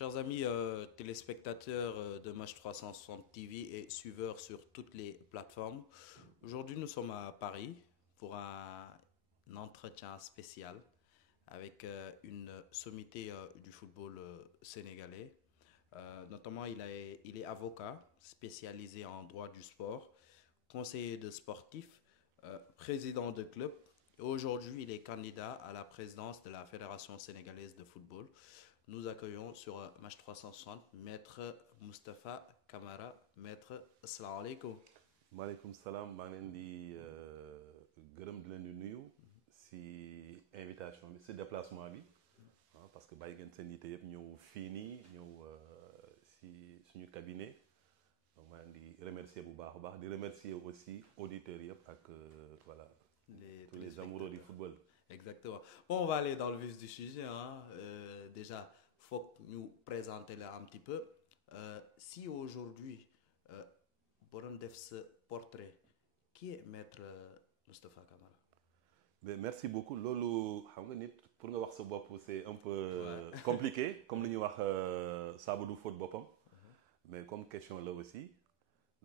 Chers amis téléspectateurs de Match 360 TV et suiveurs sur toutes les plateformes, aujourd'hui nous sommes à Paris pour un entretien spécial avec une sommité du football sénégalais. Notamment, il est avocat spécialisé en droit du sport, conseiller de sportif, président de club. Et aujourd'hui, il est candidat à la présidence de la Fédération sénégalaise de football. Nous accueillons sur Match 360 Maître Moustapha Camara. Maître, assalamu alaikum. maaleykum salaam maa ngi leen di gërëm di leen di nuyu si invitation bi si déplacement bi parce que bàyyi ngeen seen yite yëpp ñëw fii nii ñëw si suñu cabinet donc maa leen di remercier bu baax a baax di remercier aussi auditeurs yëpp ak voilà tous les amoureux du football. Exactement. Bon, on va aller dans le vif du sujet. Hein. Déjà, faut nous présenter là un petit peu. Si aujourd'hui, Boron def ce portrait, qui est Maître Moustapha Camara? Mais merci beaucoup loolu xam nga nit pour nga wax sa bopp c'est un peu compliqué comme li ñuy wax saabu du fóot boppam mais comme question là aussi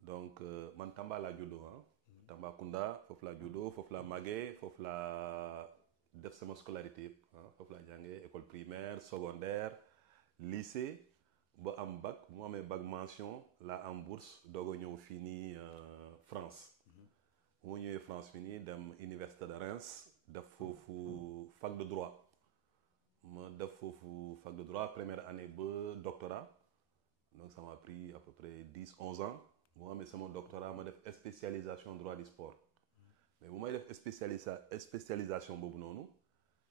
donc man Tamba laa juddoo ah Tambacounda foofu laa juddoo foofu laa màggee foofu laa def sama scolarité yëpp foofu laa jàngee école primaire secondaire lycée ba am bac mu amee bac mention laa am bourse doog a ñëw fii nii France bu ma ñëwee France fii nii dem université de Reims def foofu fac de droit ma def foofu fac de droit première année ba doctorat donc ça m'a pris à peu près 10-11 ans bu ma amee sama doctorat ma def spécialisation droit du sport mais bu may def spécialisation boobu noonu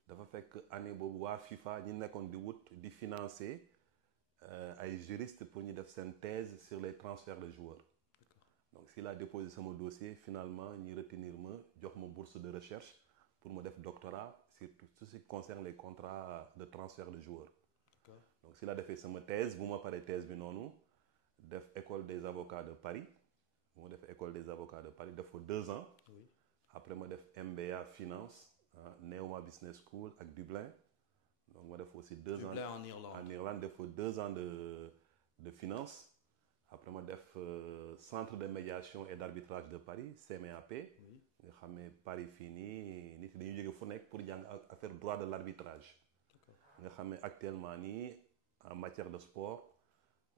dafa fekk année boobu waa FIFA ñi nekkoon di wut di financer ay juristes pour ñu def seen thèse sur les transferts de joueurs. Donc s'il a déposé sama dossier finalement ñi retenir ma jox ma bourse de recherche pour ma def doctorat sur tout ce qui concerne les contrats de transfert de joueurs. Donc s'il a defee sama thèse bu ma paree thèse bi noonu def école des avocats de Paris bu ma def école des avocats de Paris def fa 2 ans. Oui. Après ma def MBA finance Neoma Business School ak Dublin. Donc ma def aussi 2 ans en Irlande. En Irlande def fa 2 ans de finance. Après ma def centre de médiation et d'arbitrage de Paris CMAP. Oui. Nga xam ne Paris fii nii nit dañuy jóge fu nekk pour jàng affaire droit de l'arbitrage. Nga xam ne actuellement nii en matière de sport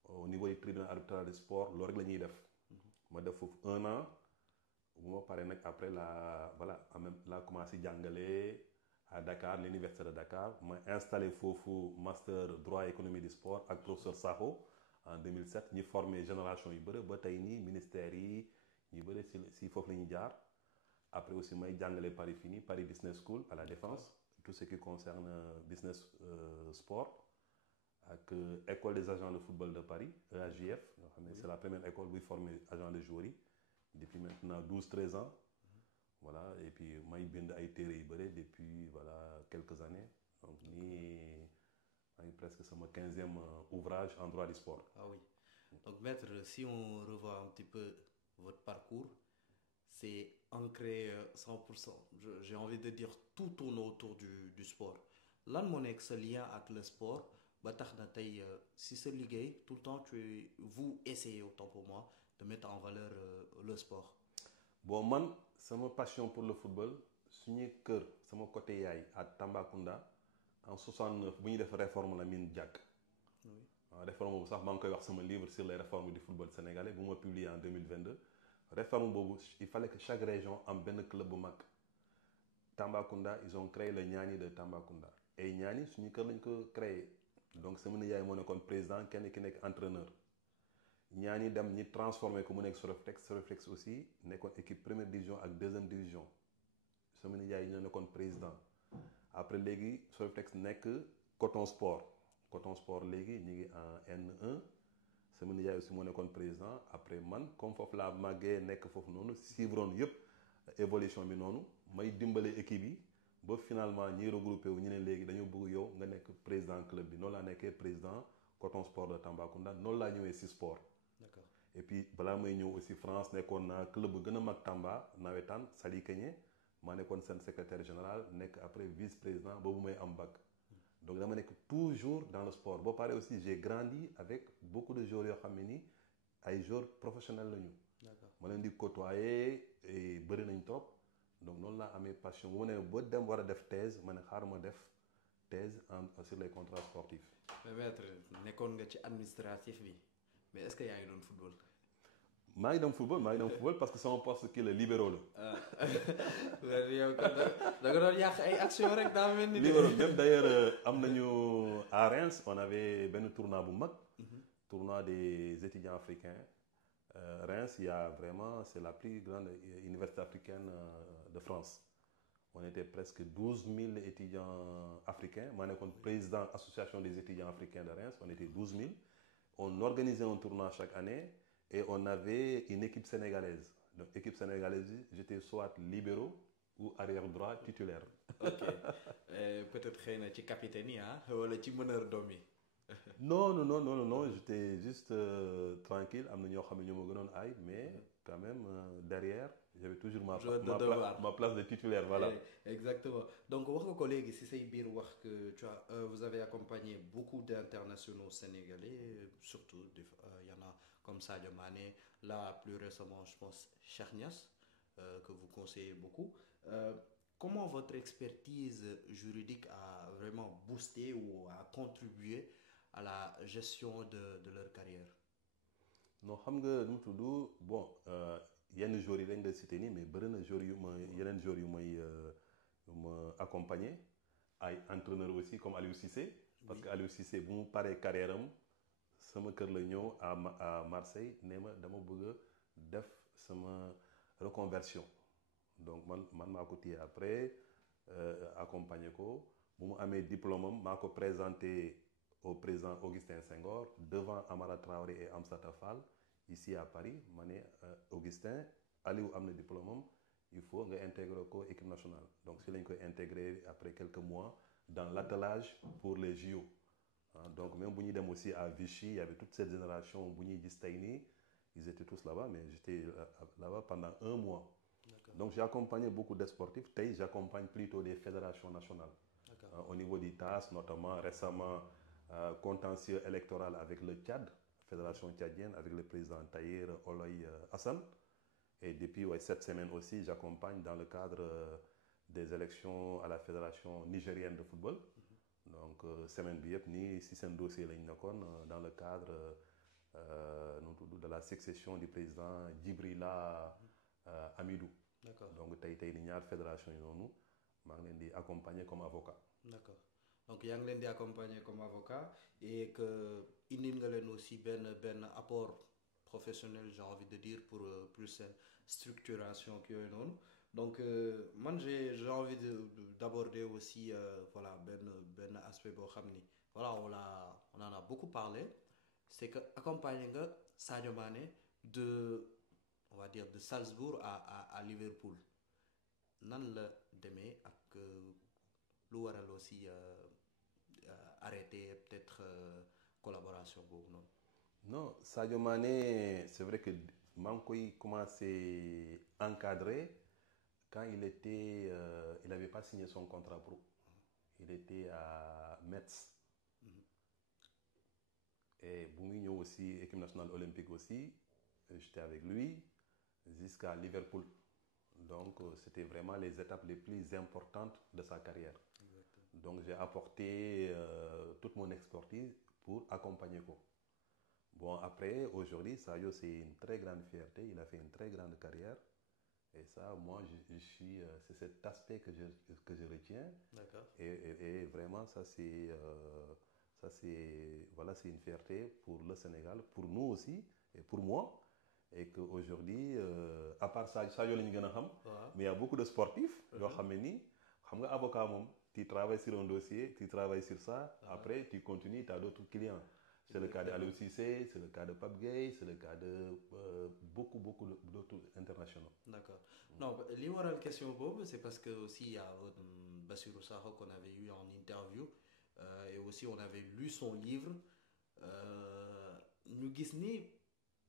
au niveau du tribunal arbitral de sport loolu rek la ñuy def. Ma def foofu 1 an bu ma paree nag après la commencé jàngale à Dakar l'université de Dakar ma installé foofu master droit et économie du sport ak professeur Sakho en 2007 ñi formé génération yu bëri ba tey nii ministères yi ñu bëri si foofu la ñuy jaar après aussi may jàngale Paris fii nii Paris Business School à la Défense tout ce qui concerne business sport ak école des agents de football de Paris EAJF nga xam ne c'est la première école buy former agent de joueurs yi depuis maintenant 12-13 ans. Voilà, et puis may bind ay téere yu bëri depuis voilà quelques années donc nii maa ngi presque sama 15e ouvrage en droit du sport. Ah oui. Donc maître, si on revoit un petit peu votre parcours, c'est ancré 100%. J'ai envie de dire tout tourne autour du sport. Lan moo nekk sa lien ak le sport ba tax na tey si sa liggéey tout le temps vous essayez autant pour moi de mettre en valeur le sport. Bon man sama passion pour le football suñu kër sama côté yaay à Tambacounda en 69 bu ñuy def réforme Lamine Diack. Oui. Réforme boobu sax maa ngi koy wax sama livre sur les réformes du football sénégalais bu ma publié en 2022 réforme boobu il fallait que chaque région am benn club bu mag Tambacounda ils ont créé le Niani de Tambacounda et Niani suñu kër lañ ko créé donc sama yaay moo nekkoon président kenn ki nekk entraîneur. ñaani dem ñi transformé ko mu nekk Soreflex aussi nekkoon équipe première division ak deuxième division sama nijaay ñoo nekkoon président après léegi Soreflex nekk Coton Sport léegi ñu ngi en N1 sama nijaay aussi moo nekkoon président après man comme foofu laa màggee nekk foofu noonu suivroon yëpp évolution bi noonu may dimbale équipe yi ba finalement ñi regroupé wu ñu ne léegi dañoo bëgg yow nga nekk président club bi noonu laa nekkee président Coton Sport de Tambacounda noonu laa ñëwee si sport. D'accord. Et puis balaa may ñëw aussi France nekkoon naa club bu gën a mag Tamba nawetaan Sali Keñe maa nekkoon seen secrétaire général nekk après vice président boobu may am bac donc dama nekk toujours dans le sport boo paree aussi j'ai grandi avec beaucoup de joueurs yoo xam ne ni ay joueurs professionnels lañu. D'accord. ma leen di côtoyer et bëri nañ trop donc noonu laa amee passion bu ma nee ba dem war a def thèse ma ne xaaral ma def thèse sur les contrats sportifs. mais maître nekkoon nga ci administratif bi mais est-ce que yaa ngi doon football. maa ngi dem football parce que sama poste kii la libéro la. yow da nga doon yàq ay action rek daa mel ni. libéro même d'ailleurs am nañu à Reims on avait benn tournoi bu mag. Tournoi des étudiants africains. Reims, il y a vraiment, c'est la plus grande université africaine de France. On était presque 12 000 étudiants africains. Moi, je suis président de l'association des étudiants africains de Reims. On était 12 000. On organisait un tournoi chaque année et on avait une équipe sénégalaise. Donc, équipe sénégalaise, j'étais soit libéraux ou arrière droit titulaire. Ok. Peut-être que tu es capitaine, ou tu es meneur d'homme. Non, j'étais juste tranquille. Am na ñoo xam ne ñoo ma gënoon aay mais quand même derrière j'avais toujours ma place de titulaire, voilà. Exactement. Donc wax nga ko léegi ci say biir wax que vous avez accompagné beaucoup d'internationaux sénégalais, surtout il y en a comme Sadio Mané, là plus récemment je pense Cheikh Niass, que vous conseillez beaucoup. Comment votre expertise juridique a vraiment boosté ou a contribué à la gestion de leur carrière? Non, xam nga nu mu tudd bon yenn joueurs yi lañ la cité nii mais bëri na joueurs yeneen joueurs yu ma accompagné ay entraîneurs aussi comme Aliou Cissé. Parce que Aliou Cissé bu mu paree carrière am sama kër la ñëw à Marseille nee ma dama bëgg a def sama reconversion donc man maa ko téye après accompagné ko bu mu amee diplôme am maa ko présenté au président Augustin Senghor devant Amara Traoré et Amsata Fall ici à Paris. Ma ne Augustin Aliou am na diplôme am il faut nga intégrer ko équipe nationale donc si lañ koy intégrer après quelques mois dans l'attelage pour les JO. Donc même bu ñuy dem aussi à Vichy il y avait toute cette génération bu ñuy gis tey nii ils étaient tous là-bas mais j'étais là-bas pendant un mois. Donc j'ai accompagné beaucoup de sportifs. Tey j'accompagne plutôt des fédérations nationales. Au niveau du TAS notamment récemment. Contentieux électoral avec le Tchad, fédération tchadienne, avec le président Tahir Oloy Hassan. Et depuis cette semaine aussi, j'accompagne dans le cadre des élections à la fédération nigérienne de football. Donc, semaine bi yëpp nii si seen dossier lañ nekkoon dans le cadre de la succession du président Djibrila Amidou. D'accord. Donc tey ni ñaar fédération yi noonu maa ngi leen di accompagner comme avocat. D'accord. Donc yaa ngi leen di accompagner comme avocat et que indil nga leen aussi benn apport professionnel j'ai envie de dire pour plus structuration ki yooyu noonu donc man j'ai envie d'aborder aussi voilà benn aspect boo xam ni voilà on en a beaucoup parlé c'est que accompagner nga Sadio Mané on va dire de Salzbourg à Liverpool nan la demee ak lu waral aussi arrêter peut-être collaboration boobu noonu. Non, Sadio Mané c'est vrai que maa ngi koy commencé encadrer quand il avait pas signé son contrat pro. Il était à Metz. Et bu muy ñëw aussi équipe nationale olympique aussi j'étais avec lui jusqu'à Liverpool. Donc c'était vraiment les étapes les plus importantes de sa carrière. Exactement. Donc j'ai apporté toute mon expertise pour accompagner ko. Bon après aujourd'hui Sadio c'est une très grande fierté, il a fait une très grande carrière et ça moi je suis c'est cet aspect que je retiens. D'accord. Et vraiment ça c'est voilà c'est une fierté pour le Sénégal, pour nous aussi et pour moi. Et qu'aujourd'hui, à part ça, Sadio la ñu gën a xam. Mais il y a beaucoup de sportifs yoo xam ne nii xam nga avocat moom tu travailles sur un dossier, tu travailles sur ça, après tu continues, tu as d'autres clients. C'est le cas d'Aliou Cissé, c'est le cas de Pape Gueye, c'est le cas de beaucoup d'autres internationaux. D'accord. Non, li waral question boobu c'est parce que aussi il y a Bassirou Sakho qu'on avait eu en interview et aussi on avait lu son livre ñu gis ni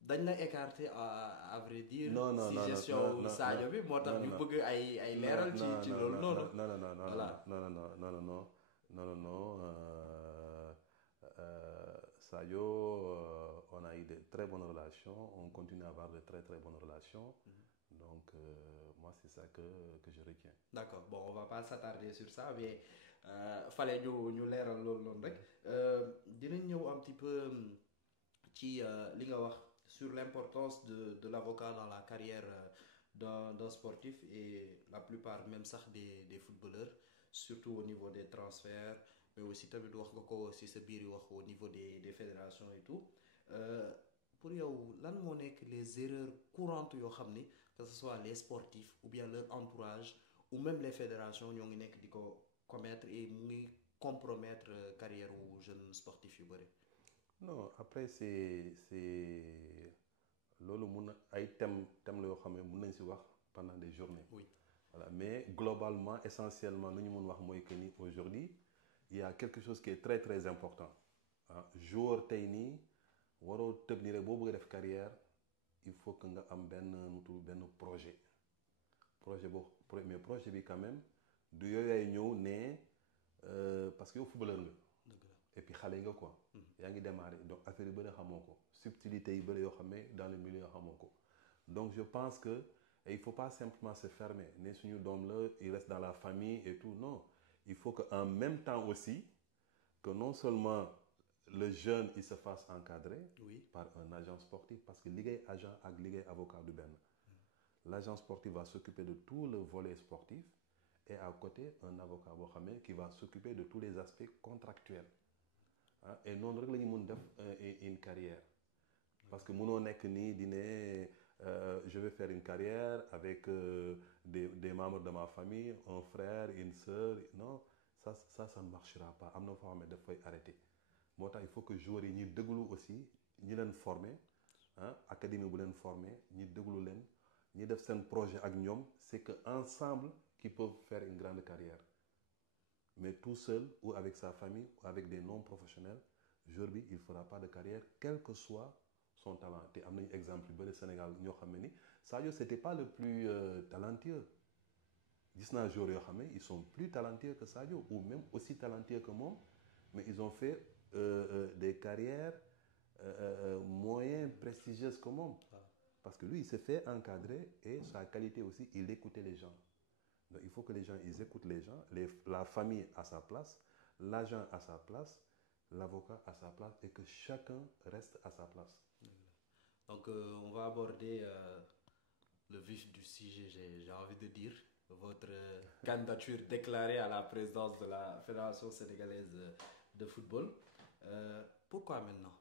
dañ la écarté à vrai dire. non si gestion Sadio bi moo tax ñu bëgg ay leeral ci loolu noonu. non Non, non, non. Sadio, on a eu de très bonnes relations. On continue à avoir de très très bonnes relations. Donc, moi, c'est ça que je retiens. D'accord, bon, on va pas s'attarder sur ça, mais fallait ñu leeral loolu noonu rek dinañ ñëw un petit peu ci li nga wax sur l'importance de l'avocat dans la carrière d'un sportif et la plupart même sax des footballeurs, surtout au niveau des transferts, mais aussi tamit wax nga ko ci sa biir wax au niveau des fédérations et tout. Euh, pour yow lan moo nekk les erreurs courantes yoo xam ni que ce soit les sportifs ou bien leur entourage ou même les fédérations ñoo ngi nekk di ko commettre et mu ngi compromettre carrière wu jeune sportif yu bëri. Non, après, c'est loolu mun na ay thème la yoo xam ne mun nañ si wax pendant des journées. Oui. Voilà. Mais globalement, essentiellement lu ñu mun wax mooy que ni aujourd'hui il y a quelque chose qui est très très important ah joueur tey nii waroo tëb nii rek boo bëgg a def carrière il faut que nga am benn projet boo mais projet bi quand même du yooyaay ñëw ne parce que yow footballeur nga. Et puis xale nga quoi. yaa ngi démarrer donc affaire yu bëri xamoo ko subtilité yi bëri yoo xam ne dans le milieu xamoo ko donc je pense que il faut pas simplement se fermer ne suñu doom la il reste dans la famille et tout non il faut que en même temps aussi que non seulement le jeune il se fasse encadrer. Oui. Par un agent sportif parce que liggéey agent ak liggéey avocat du benn. L'agent sportif va s'occuper de tout le volet sportif et à côté un avocat boo xam ne qui va s'occuper de tous les aspects contractuels. Et noonu rek la ñu mun def une carrière parce que munoo nekk nii di ne je vais faire une carrière avec des membres de ma famille un frère une sœur non ça ne marchera pas am na foo xam ne daf fay arrêter moo tax il faut que joueurs yi ñuy déglu aussi ñi leen former académie bu leen former ñi déglu leen ñi def seen projet ak ñoom c'est que ensemble qu'ils peuvent faire une grande carrière. Mais tout seul ou avec sa famille ou avec des non-professionnels jour bi il ne fera pas de carrière quel que soit son talent te am nañu exemple yu bëri Sénégal ñoo xam ne ni Sadio c'était pas le plus talentueux gis naa joueurs yoo xam ne ils sont plus talentueux que Sadio ou même aussi talentueux que moom mais ils ont fait des carrières moyennes prestigieuses que moom parce que lui il s'est fait encadrer et sa qualité aussi il écoutait les gens. Donc, il faut que les gens ils écoutent les gens, la famille à sa place, l'agent à sa place, l'avocat à sa place et que chacun reste à sa place. Donc on va aborder le vif du sujet, j'ai envie de dire, votre candidature déclarée à la présidence de la Fédération sénégalaise de football. Pourquoi maintenant?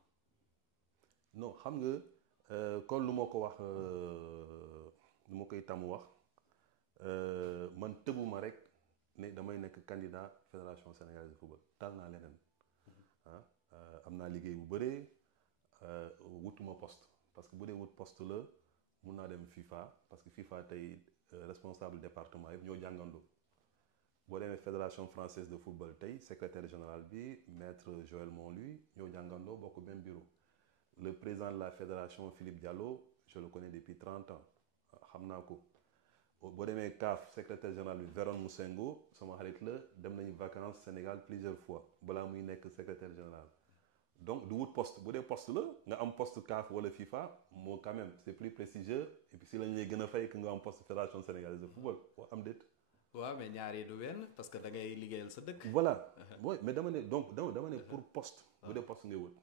Non, xam nga comme lu ma ko wax lu ma koy tàmm wax man tëbuma rek ne damay nekk candidat Fédération sénégalaise de football taal naa leneen am naa liggéey bu bëree wutuma poste parce que bu dee wut poste la mun naa dem FIFA parce que FIFA tey responsable département yëpp ñoo jàngandoo boo demee Fédération française de football tey secrétaire général bi maître Joël Monluy ñoo jàngandoo bokk même bureau le président de la fédération Philippe Diallo je le connais depuis 30 ans xam naa ko boo demee CAF secrétaire général bi Véron Moussengo sama xarit la dem nañu vacances Sénégal plusieurs fois balaa muy nekk secrétaire général donc du wut poste bu dee poste la nga am poste CAF wala FIFA moo quand même c'est plus prestigieux et puis si lañ lay gën a fay que nga am poste fédération sénégalaise de football boo am déet. waaw mais ñaar yi du benn parce que da ngay liggéeyal sa dëkk. voilà oui mais dama ne donc dama ne pour poste. bu dee poste ngay wut.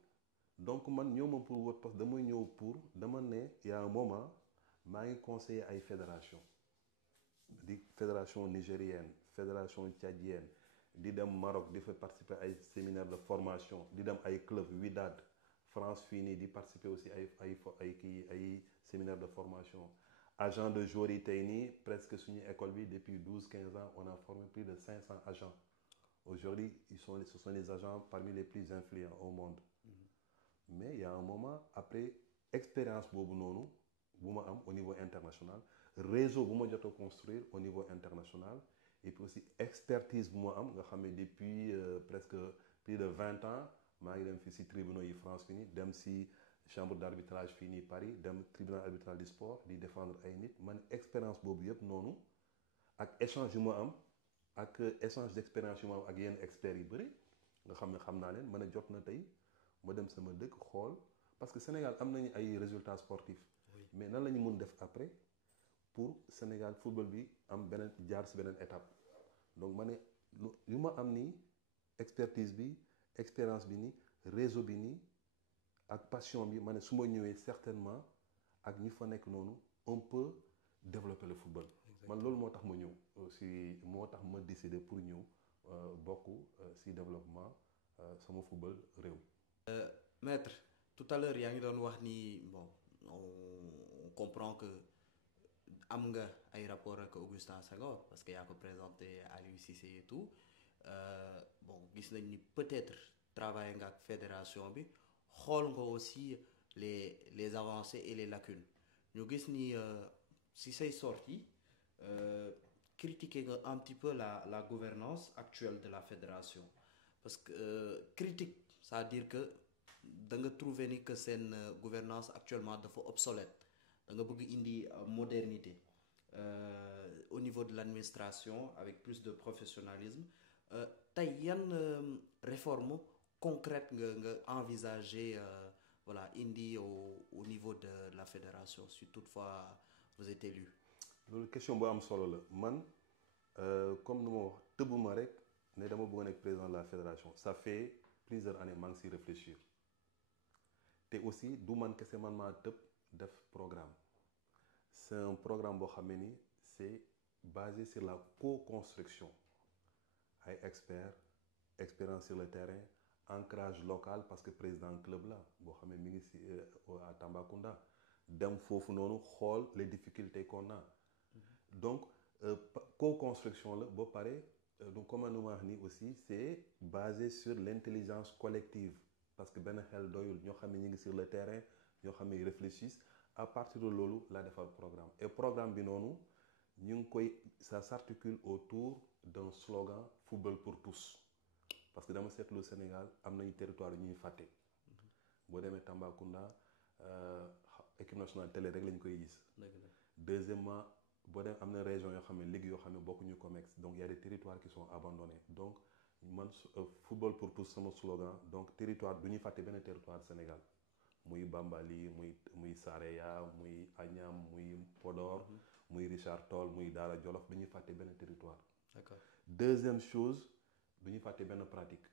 donc man ñëw ma pour wut poste damay ñëw pour dama ne y a un moment maa ngi conseiller ay fédération di fédération nigérienne fédération tchadienne di dem Maroc di fa participer ay séminaire de formation di dem ay club Wydad France fii nii di participer aussi ay séminaire de formation agent de joueurs yi tey nii presque suñu école bi depuis 12-15 ans on a formé plus de 500 agents aujourd'hui ce sont les agents parmi les plus influents au monde mais il y a un moment après expérience boobu noonu bu ma am au niveau international réseau bu ma jot a construire au niveau international et puis aussi expertise bu ma am nga xam ne depuis presque plus de 20 ans maa ngi dem fii si tribunaux yi France fii nii dem si chambre d'arbitrage fii nii Paris dem tribunal arbitral du sport di défendre ay nit man expérience boobu yëpp noonu ak échange yu ma am ak échange d'expérience yu ma am ak yenn experts yu bëri nga xam ne xam naa leen ma ne jot na tey ma dem sama dëkk xool parce que Sénégal am nañu ay résultats sportifs mais nan la ñu mun def après pour Sénégal football bi am beneen jaar si beneen étape donc ma ne yu ma am nii expertise bi expérience bi nii réseau bi nii ak passion bi ma ne su ma ñëwee certainement ak ñi fa nekk noonu on peut développer le football. man loolu moo tax ma ñëw si moo tax ma décider pour ñëw bokk si développement sama football réew. Maître, tout à l'heure yaa ngi doon wax ni bon on comprend que am nga ay rapport ak Augustin Senghor parce que yaa ko présenté Aliou Cissé et tout bon gis nañ ni peut-être travailler nga ak fédération bi xool nga aussi les avancées et les lacunes ñu gis ni si say sorties critiquer nga un petit peu la gouvernance actuelle de la fédération parce que critique c'est-à-dire que da nga trouver ni que seen gouvernance actuellement dafa obsolète da nga bëgg indi modernité au niveau de l'administration avec plus de professionnalisme tey yan réforme concrète nga envisager voilà indi au niveau de la fédération si toutefois vous êtes élu. loolu question bu am solo la man comme nu ma wax tëbbuma rek ne dama bëgg nekk président de la fédération ça fait plusieurs années maa ngi siy réfléchir te aussi du man kese man maa tëb def programme c'est un programme boo xam ne ni c'est basé sur la co-construction ay experts expérience sur le terrain ancrage local parce que président club la boo xam ne mi ngi si à Tambacounda dem foofu noonu xool les difficultés qu'on a donc co-construction la ba pare donc comme nu ma wax nii aussi c'est basé sur l'intelligence collective parce que benn xel doyul ñoo xam ne ñu ngi sur le terrain ñoo xam ne ils réfléchissent à partir de loolu laa defar programme et programme bi noonu ñu ngi koy ça s'articule autour d'un slogan football pour tous parce que dama seetlu Sénégal am nañu territoire yu ñuy fàtte boo demee Tambacounda équipe nationale télé rek lañ koy gis deuxièmement boo dem am na région yoo xam ne ligue yoo xam ne bokkuñu COMEX donc y a des territoires qui sont abandonnés donc man football pour tous sama slogan donc territoire du ñuy fàtte benn territoire Sénégal muy Bambali muy Saraya muy Agnam muy Podor muy Richard Toll muy Daara Jolof du ñuy fàtte benn territoire. D'accord. Deuxième chose du ñuy fàtte benn pratique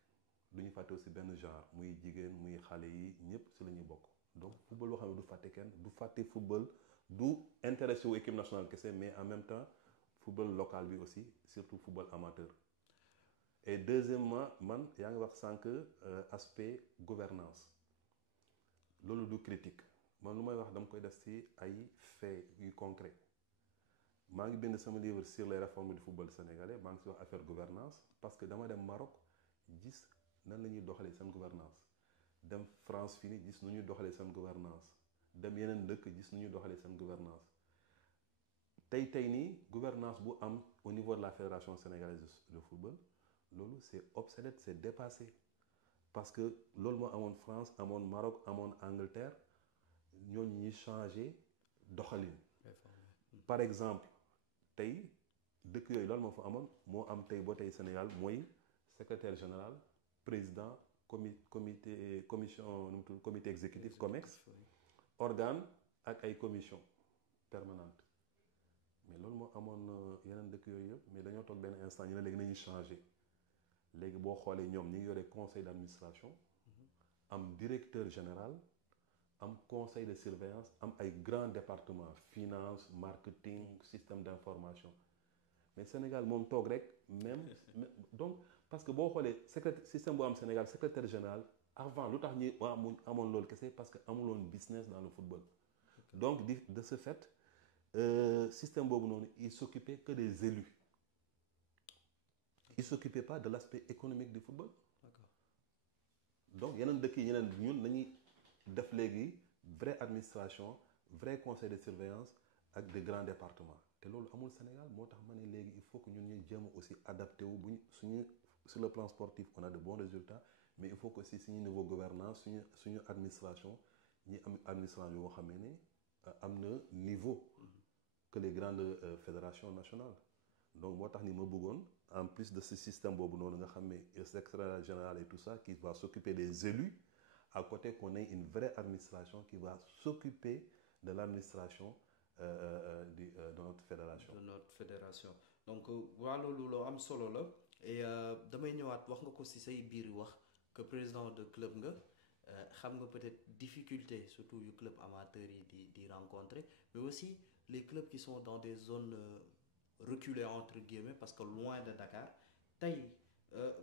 du ñuy fàtte aussi benn genre muy jigéen muy xale yi ñëpp si la ñuy bokk donc football boo xam ne du fàtte kenn du fàtte football du intéressé wu équipe nationale kese mais en même temps football local bi aussi surtout football amateur. Et deuxièmement man yaa ngi wax sànq aspect gouvernance loolu du critique man lu may wax dama koy def ci ay faits yu concret maa ngi bind sama livre sur les réformes du football sénégalais maa ngi ci wax affaire gouvernance parce que dama dem Maroc gis nan la ñuy doxalee seen gouvernance dem France fii nii gis nu ñuy doxalee seen gouvernance dem yeneen dëkk gis nu ñuy doxalee seen gouvernance tey nii gouvernance bu am au niveau de la fédération sénégalaise de football loolu c'est obsolète c'est dépassé parce que loolu moo amoon France amoon Maroc amoon Angleterre ñooñu ñuy changé doxalin par exemple tey dëkk yooyu loolu moo fa amoon moo am tey ba tey Sénégal mooy secrétaire général président comité exécutif COMEX organe ak ay commission permanente mais loolu moo amoon yeneen dëkk yooyu yëpp mais dañoo toog benn instant ñu ne léegi nañuy changé léegi boo xoolee ñoom ñi ngi yore conseil d'administration am directeur général am conseil de surveillance am ay grands départements finance marketing système d'information mais Sénégal moom toog rek même donc parce que boo xoolee système boo am Sénégal secrétaire général avant lu tax ñi amoon loolu kese parce que amuloon business dans le football donc de ce fait système boobu noonu il s'occupait que des élus il s'occupait pas de l'aspect économique du football. D'accord. Donc yeneen dëkk yi yeneen ñun nañuy def léegi vraie administration vrai conseil de surveillance ak de grands départements te loolu amul Sénégal moo tax ma ne léegi il faut que ñun ñuy jéem aussi adapté wu buñ suñu sur le plan sportif on a de bons résultats mais il faut que aussi suñu niveau gouvernance suñu administration ñi am administration yoo xamee ne am na niveau que les grandes fédérations nationales donc moo tax ni ma bëggoon en plus de ce système boobu noonu nga xam ne secrétaire général et tout ça qui va s'occuper des élus à côté qu'on ait une vraie administration qui va s'occuper de l'administration de notre fédération. De notre fédération donc waa loolu loo am solo la et damay ñëwaat wax nga ko ci say biir wax que président de club nga xam nga peut-être difficulté surtout yu club amateurs yi di rencontrer mais aussi les clubs qui sont dans des zones reculées entre guillemets parce que loin de Dakar tey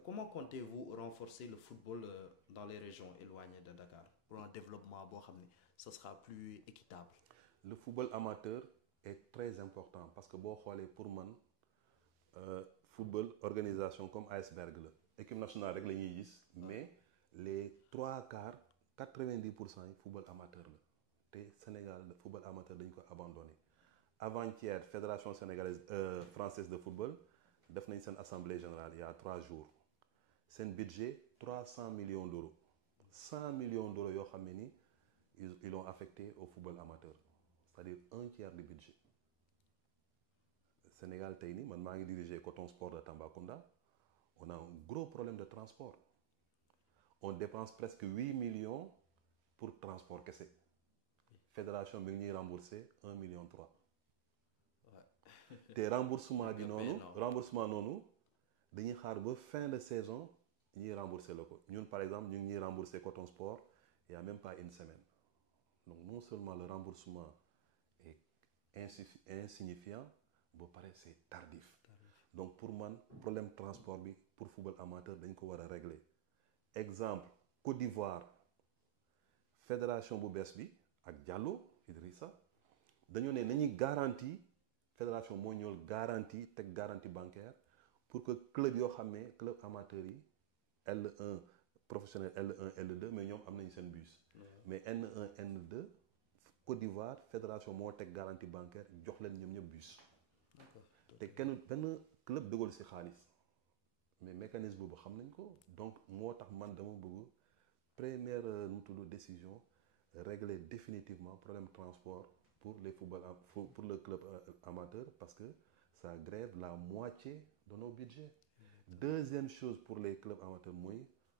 comment comptez-vous renforcer le football dans les régions éloignées de Dakar pour un développement boo xam ne ce sera plus équitable. Le football amateur est très important parce que boo xoolee pour man football organisation comme iceberg la équipe nationale rek la ñuy gis mais les 3/4 90% yi football amateur la te Sénégal le football amateur dañ ko abandonné avant-hier fédération sénégalaise française de football def nañ seen assemblée générale il y a 3 jours seen budget 300 millions d'euros 100 millions d'euros yoo xam ne ni ils l'ont affecté au football amateur c'est-à-dire un tiers du budget Sénégal tey nii man maa ngi diriger Coton Sport de Tambacounda on a un gros problème de transport on dépense presque 8 millions pour transport kese fédération bi ngi ñuy rembourser 1,3 million te remboursement bi noonu remboursement noonu dañuy xaar ba fin de saison ñuy rembourser la ko ñun par exemple ñu ngi ñuy rembourser Coton Sport il y a même pas une semaine donc non seulement le remboursement est insignifiant ba pare c'est tardif donc pour man problème transport bi pour football amateur dañ ko war a régler exemple Côte d'Ivoire fédération bu bees bi ak Diallo Idrissa dañoo ne nañuy garantie fédération moo ñëw garantie teg garantie bancaire pour que club yoo xam ne club amateur yi L1 professionnel L1 L2 mais ñoom am nañu seen bus mais N1 N2 Côte d'Ivoire fédération moo teg garantie bancaire jox leen ñoom ñëpp bus te kenn benn club dugal ci xaalis mais mécanisme boobu xam nañ ko donc moo tax man dama bëgg première nu tudd décision régler définitivement problème transport pour les football pour le club amateur parce que ça grève la moitié de nos budgets. Deuxième chose pour les clubs amateurs mooy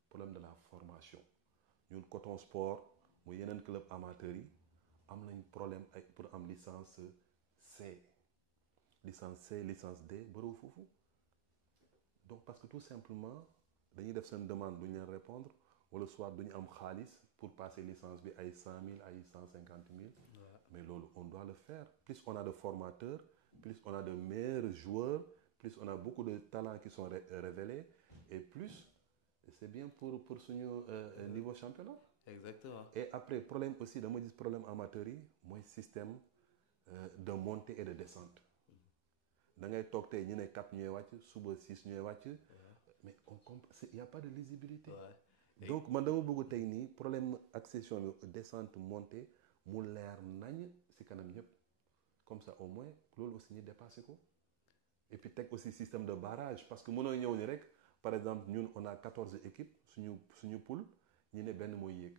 problème de la formation ñun Coton Sport mooy yeneen club amateurs yi am nañ problème ay pour am licence C licence D bëriwul foofu donc parce que tout simplement dañuy def seen demande duñu leen répondre wala soit duñu am xaalis pour passer licence bi ay 100 000 ay 150 000 mais loolu on doit le faire plus on a de formateurs plus on a de meilleurs joueurs plus on a beaucoup de talents qui sont révélés et plus c'est bien pour suñu niveau championnat. Exactement. Et après problème aussi dama gis problème amateur yi mooy système de montée et de descente da ngay toog tey ñu ne 4 ñooy wàcc suba 6 ñooy wàcc mais on comprend il y a pas de lisibilité. Donc man dama bëgg tey nii problème accession bi descente montée mu leer nañ ci kanam ñëpp comme ça au moins loolu aussi ñu dépassé ko et puis teg aussi système de barrage parce que mënoo ñëw ni rek par exemple ñun on a 14 équipes suñu poule ñu ne benn mooy yéeg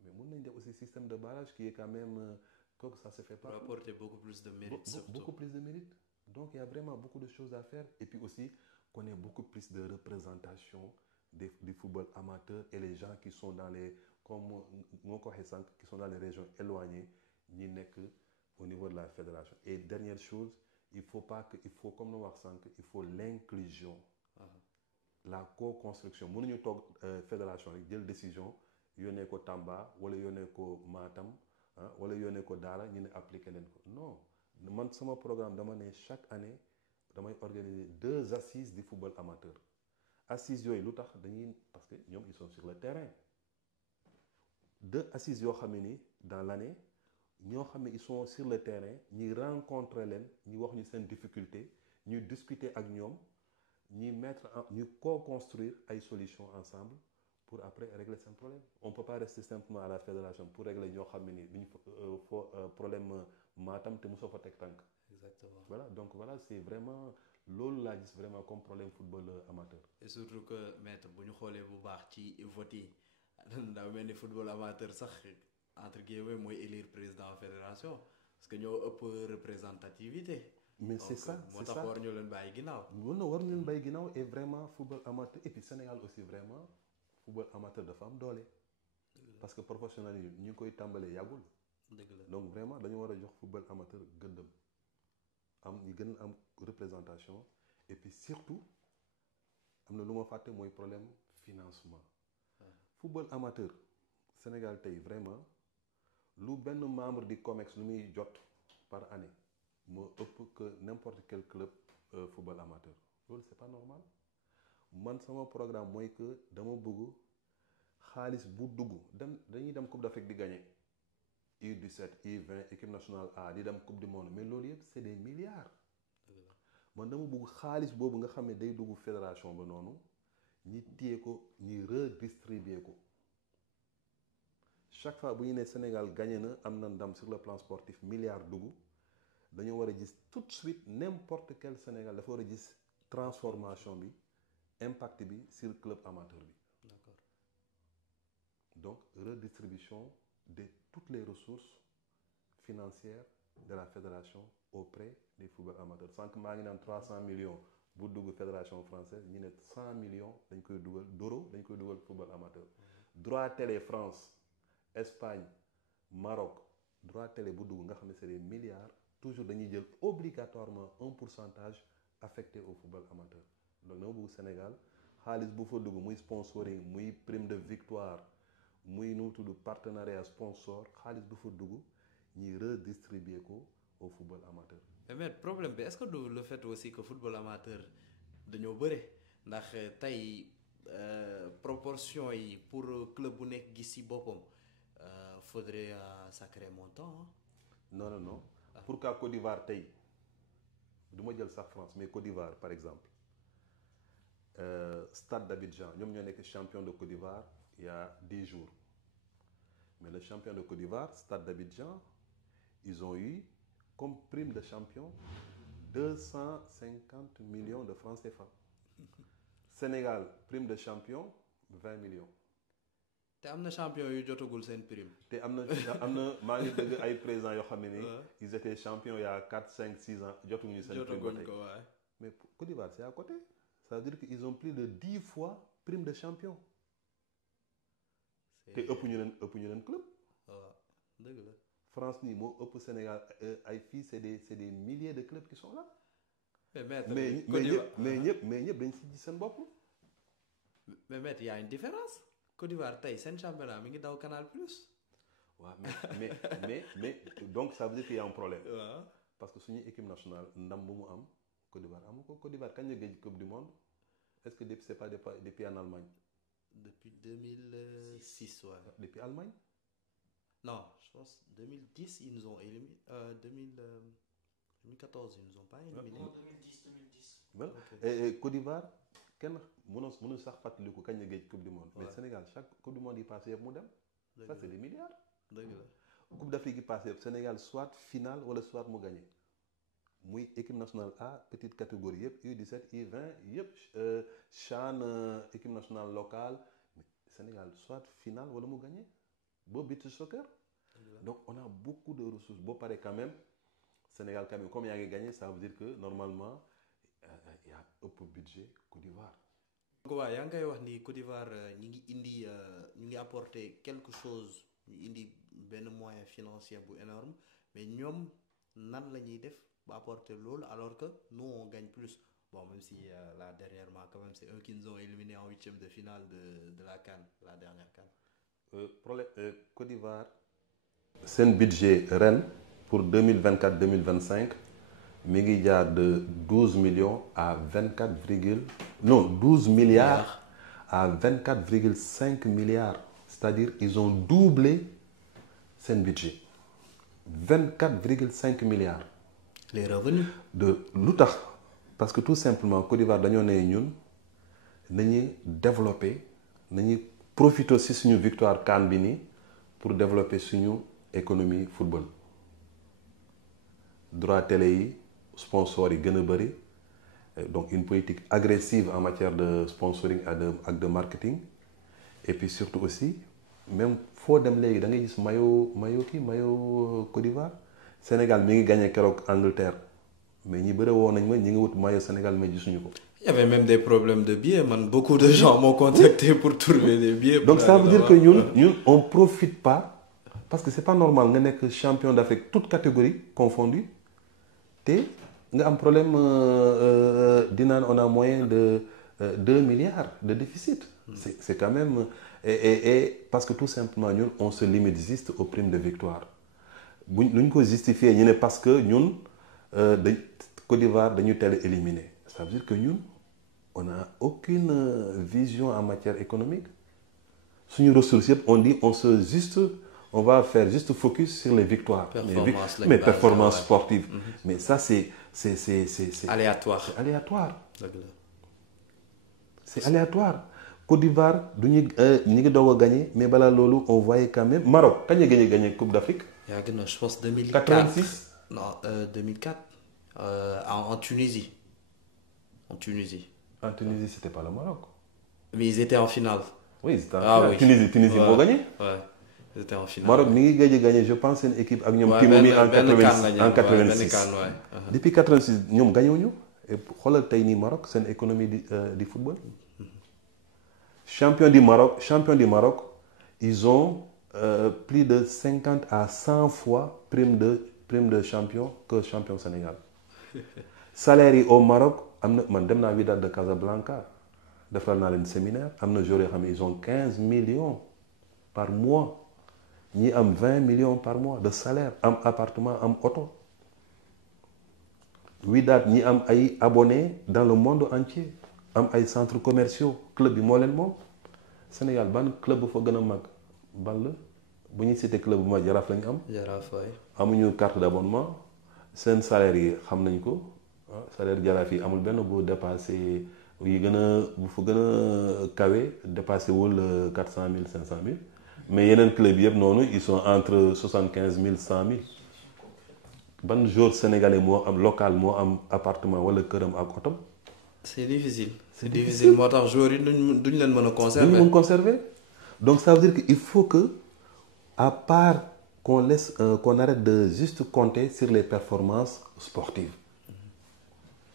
mais mën nañ def aussi système de barrage qui est quand même comme ça se fait pas. Pour apporter beaucoup plus de mérite surtout. Beaucoup plus de mérite donc il y a vraiment beaucoup de choses à faire et puis aussi qu'on ait beaucoup plus de représentation du football amateur et les gens qui sont dans les comme moo ko waxee sànq qui sont dans les régions éloignées ñi nekk au niveau de la fédération et dernière chose il faut pas que il faut comme nu wax sànq il faut l'inclusion la co-construction mënuñu toog fédération rek jël décision yónnee ko Tamba wala yónnee ko Matam wala yónnee ko Daara ñu ne appliqué leen ko non man sama programme dama ne chaque année damay organiser 2 assises du football amateur assises yooyu lu tax dañuy parce que ñoom ils sont sur le terrain 2 assises yoo xam ne ni dans l'année ñoo xam ne ils sont sur le terrain ñi rencontrer leen ñi wax ñu seen difficulté ñu discuter ak ñoom ñi mettre ñu co-construire ay solutions ensemble pour après régler seen problème on peut pas rester simplement à la fédération pour régler ñoo xam ne ni duñu problème Matam te mosoo fa teg tànk. Exactement. Voilà donc voilà c'est vraiment loolu laa gis vraiment comme problème football amateur. Et surtout que maître bu ñu xoolee bu baax ci vote yi daa mel ni football amateur sax entre guillemets mooy élire président fédération parce que ñoo ëpp représentativité mais c'est ça moo tax war ñu leen bàyyi ginnaaw. non war ñu leen bàyyi ginnaaw et vraiment football amateur et puis Sénégal aussi vraiment football amateur dafa am doole. parce que professionnel yi ñu ngi koy tàmbalee yàggul. dëgg la donc vraiment dañu war a jox football amateur gëddëm am ñu gën am représentation et puis surtout am na lu ma fàtte mooy problème financement. football amateur Sénégal tey vraiment lu benn membre di COMEX lu muy jot par année moo ëpp que n'importe quel club football amateur loolu c'est pas normal man sama programme mooy que dama bëgg xaalis bu dugg dañuy dem Coupe d'Afrique di gagner U17 U20 équipe nationale A di dem Coupe du monde mais loolu yëpp c'est des milliards man dama bëgg xaalis boobu nga xam ne day dugg fédération ba noonu ñi téye ko ñi redistribuer ko chaque fois bu ñu nee Sénégal gagné na am na ndam sur le plan sportif milliards dugg dañoo war a gis tout de suite n'importe quel Sénégal dafa war a gis transformation bi impact bi sur club amateur bi. D'accord. Donc redistribution de toutes les ressources financières de la fédération auprès des football amateurs sànq maa ngi naan 300 millions bu dugg fédération française ñu ne 100 millions dañ koy dugal d'euros dañ koy dugal football amateur. droit télé France Espagne Maroc droit télé bu dugg nga xam ne c'est des milliards toujours dañuy jël obligatoirement un pourcentage affecté au football amateur donc dama bëgg Sénégal xaalis bu fa dugg muy sponsoring muy prime de victoire muy nu mu tudd partenariat sponsor xaalis bu fa dugg ñuy redistribuer ko au football amateur. mais problème bi est-ce que du le fait aussi que football amateur dañoo bëre ndax tey proportion yi pour club bu nekk gis ci boppam faudrait un sacré montant. non. Pourquoi Côte d'Ivoire tey du ma jël sax France mais Côte d'Ivoire par exemple Stade d'Abidjan ñoom ñoo nekk champion de Côte d'Ivoire il y a 10 jours mais le champion de Côte d'Ivoire Stade d'Abidjan ils ont eu comme prime de champion 250 millions de francs CFA. Sénégal prime de champion 20 millions. te am na champion yu jotagul seen prime. te am na maa ngi dëgg ay présidents yoo xam ne ni ils étaient champions il y a 4 5 6 ans jotuñu seen prime ba tey mais Côte d'Ivoire c'est à côté ça veut dire que ils ont plus de 10 fois prime de champion. te ëpp ñu leen club. waaw dëgg la. France nii moo ëpp Sénégal ay fii c'est des milliers de clubs qui sont là. mais ñëpp dañ si gis seen bopp. mais maître y a une différence. Côte d'Ivoire tey seen championnat mi ngi daw Canal Plus. waaw mais donc ça veut dire qu'il y a un problème. waaw parce que suñu équipe nationale ndam bu mu am Côte d'Ivoire amu ko Côte d'Ivoire kañ la géej Coupe du monde est-ce que c'est pas depuis en Allemagne. depuis 2006 ouais. Depuis Allemagne. Non, je pense 2010 ils nous ont éliminé 2014 ils nous ont pas éliminé. Non, 2010. Voilà. Okay. Et Côte d'Ivoire kenn mënu sax fàttaliku kañ la géej Coupe du monde. Ouais. Mais Sénégal chaque Coupe du monde yi passé yëpp mu dem. Ça c'est des milliards. dëgg la. Coupe d'Afrique yi passé yëpp Sénégal soit finale wala soit mu gagné muy équipe nationale A petite catégorie yëpp U17 U20 yëpp CHAN équipe nationale locale mais Sénégal soit finale wala mu gagné boo beach soccer. Donc on a beaucoup de ressources boo paree quand même Sénégal quand même comme yaa ngi gagné ça veut dire que normalement y a ëpp budget Côte d'Ivoire. donc waaw yaa ngi koy wax ni Côte d'Ivoire ñi ngi apporter quelque chose ñu indi benn moyen financier bu énorme mais ñoom nan la ñuy def ba apporter loolu alors que nous on gagne plus bon même si là dernièrement quand même c'est eux qui nous ont éliminés en huitième de finale de la CAN la dernière CAN. Problème Côte d'Ivoire. seen budget ren pour 2024-2025 mi ngi jaar de 12 millions à 12 milliards à 24,5 milliards c'est-à-dire ils ont doublé seen budget 24,5 milliards. Les revenus. de lu tax parce que tout simplement Côte d'Ivoire dañoo ne ñun nañuy développer nañuy profiter ci suñu victoire CAN bi nii pour développer suñu économie football droit télé yi sponsors yi gën a bëri donc une politique agressive en matière de sponsoring ak de marketing et puis surtout aussi même foo dem léegi da ngay gis maillot Côte d'Ivoire Sénégal mi ngi gagné keroog Angleterre mais ñi bëre woon nañ ma ñi ngi wut maillot Sénégal mais gisuñu ko. Il y avait même des problèmes de billets. Beaucoup de gens m'ont contacté pour trouver des billets. Donc ça veut dire que nous, on ne profite pas, parce que c'est pas normal, nous sommes champion d'Afrique, toutes catégories confondues. Et on a un problème, on a moyen de 2 milliards de déficit. C'est quand même... Et parce que tout simplement, nous, on se limite juste aux primes de victoire. Nous ne justifions parce que nous, Côte d'Ivoire, nous sommes éliminés. Ça veut dire que nous, on n'a aucune vision en matière économique. Sur nos ressources, on dit on va faire juste focus sur les victoires. Mais performances sportives. Mais ça, c'est aléatoire. C'est aléatoire. C'est aléatoire. Côte d'Ivoire, nous avons gagné, mais on voyait quand même. Maroc, quand il a gagné la Coupe d'Afrique? Je pense 2004. 86? Non, 2004. En Tunisie. En Tunisie, c'était pas le Maroc. Mais ils étaient en finale. Oui, ils étaient en finale. Oui. Tunisie, ils vont gagner. Ouais, ils étaient en finale. Maroc, ils ont gagné, je pense, une équipe avec Timoumi en 86. Depuis 86, ils ont gagné. Et regardez le Maroc, c'est une économie du football. Champion du Maroc, ils ont plus de 50 à 100 fois prime de champion que champion Sénégal. Salaire au Maroc, man dem naa Wydad de Casablanca defal naa leen séminaire am na joueurs yoo xam ne ils ont 15 millions par mois ñi am 20 millions par mois de salaire am appartement am auto. Wydad ñi am ay abonnés dans le monde entier am ay centres commerciaux club bi moo leen moom. Sénégal ban club bu fa gën a mag ban la bu ñuy cité club bu mag Jaraaf lañu am. Jaraaf waay. amuñu carte d'abonnement seen salaire yi xam nañ ko. Salaire Jaraaf yi amul benn bu dépassé yi gën a bu fa gën a kawe dépassé wul 400 000 500 000 mais yeneen club yëpp noonu ils sont entre 75 000 100 000 ban joueur sénégalais moo am local moo am appartement wala këram ak otom. C'est difficile. C'est difficile moo tax joueurs yi duñ leen mën a conserver. duñ mën conserver donc ça veut dire que il faut que à part qu'on arrête de juste compter sur les performances sportives.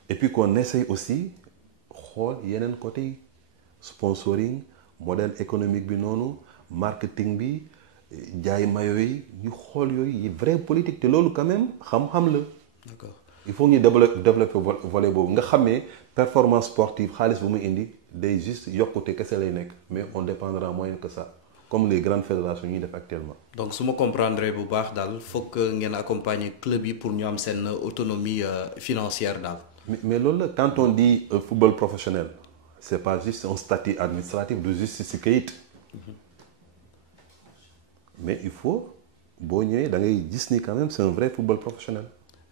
Et puis qu'on essaye aussi xool yeneen côté yi sponsoring modèle économique bi noonu marketing bi jaay mayo yi ñu xool yooyu yi vraie politique te loolu quand même xam-xam la. D'accord. Il faut ñu développer volet boobu nga xam ne performance sportive xaalis bu muy indi day juste yokkute kese lay nekk mais on dépendra moins que ça comme les grandes fédérations ñuy def actuellement. Donc su ma comprendre bu baax daal faut que ngeen accompagner club yi pour ñu am seen autonomie financière daal. Mais là, quand on dit football professionnel, ce n'est pas juste un statut administratif de juste ce kayit. Mais il faut, bon, Disney quand même, c'est un vrai football professionnel.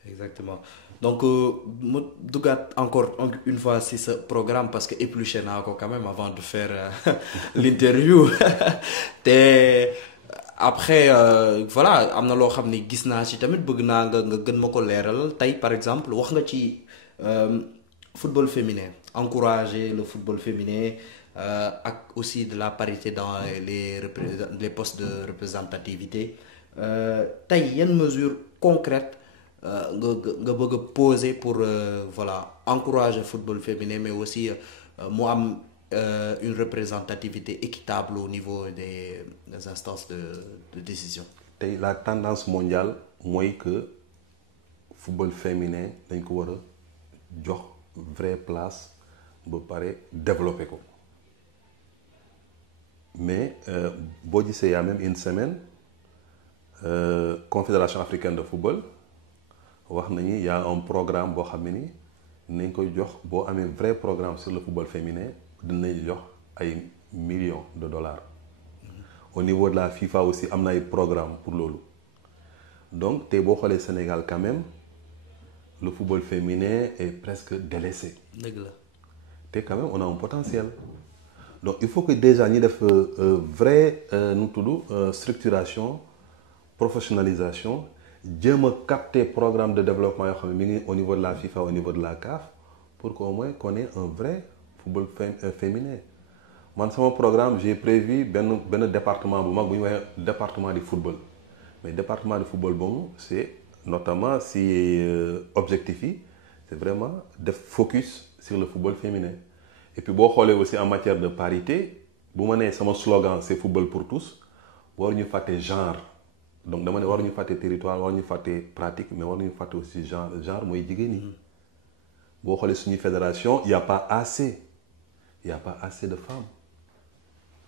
Exactement. Donc, je regarde encore une fois si ce programme, parce que épluché quand même avant de faire l'interview. Après, voilà, am na loo xam ne gis naa ci tamit bëgg naa nga gën ma ko leeral tey par exemple wax nga ci. Football féminin, encourager le football féminin, aussi de la parité dans les postes de représentativité. T'as une mesure concrète nga bëgg poser pour voilà encourager le football féminin mais aussi mu am une représentativité équitable au niveau des instances de décision. La tendance mondiale mooy que football féminin dañ ko war a jox vraie place ba pare développer ko mais boo gisee y a même une semaine Confédération africaine de football wax nañu y a un programme boo xam ne ni nañ koy jox boo amee vrai programme sur le football féminin dinañ jox ay millions de dollars. Au niveau de la FIFA aussi am na ay programme pour loolu donc tey boo xoolee Sénégal quand même le football féminin est presque délaissé. Et quand même, on a un potentiel. Donc, il faut que déjà, nous fassions vraie structuration, professionnalisation, capter programme de développement au niveau de la FIFA, au niveau de la CAF, pour qu'au moins qu'on ait un vrai football féminin. Moi, dans mon programme, j'ai prévu un département, département de football. Mais le département de football, bon, c'est notamment si objectif c'est vraiment de focus sur le football féminin. Et puis boo xoolee aussi en matière de parité bu ma nee sama slogan c'est football pour tous waruñu fàtte genre donc dama ne waruñu fàtte territoire waruñu fàtte pratique mais waruñu fàtte aussi genre mooy jigéen ñi. boo xoolee suñu fédération il y a pas assez de femmes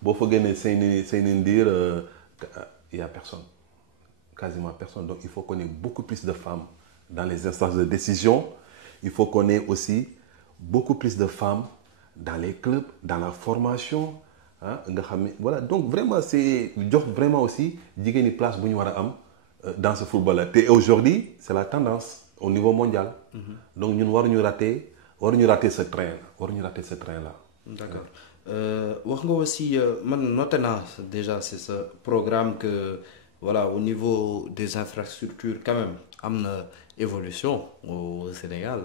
boo fa génnee Seyni Ndir il y a personne, quasiment personne. Donc il faut qu'on ait beaucoup plus de femmes dans les instances de décision. Il faut qu'on ait aussi beaucoup plus de femmes dans les clubs, dans la formation. Hein, voilà. Donc vraiment, c'est vraiment aussi une place dans ce football-là. Et aujourd'hui, c'est la tendance au niveau mondial. Donc nous devons rater ce train-là. D'accord. Wax nga aussi man noté naa déjà c'est ce programme que voilà au niveau des infrastructures quand même am na évolution au Sénégal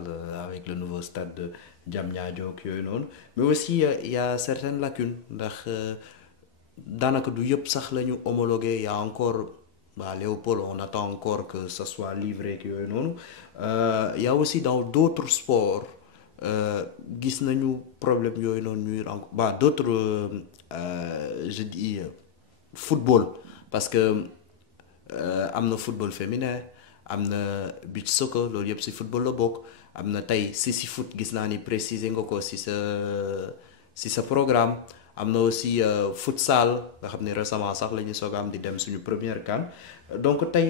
avec le nouveau stade de Diamniadio yooyu noonu mais aussi il y a certaines lacunes ndax daanaka du yëpp sax la ñu homologué il y a encore Léopold on attend encore que ça soit livré yooyu noonu il y a aussi dans d'autres sports gis nañu problème yooyu noonu ñuy d'autres je dis football parce que am na football féminin am na beach soccer loolu yëpp ci football la bokk am na tey si foot gis naa ni préciser nga ko ci sa programme am na aussi futsal nga xam ne récemment sax la ñu soog a am di dem suñu première CAN donc tey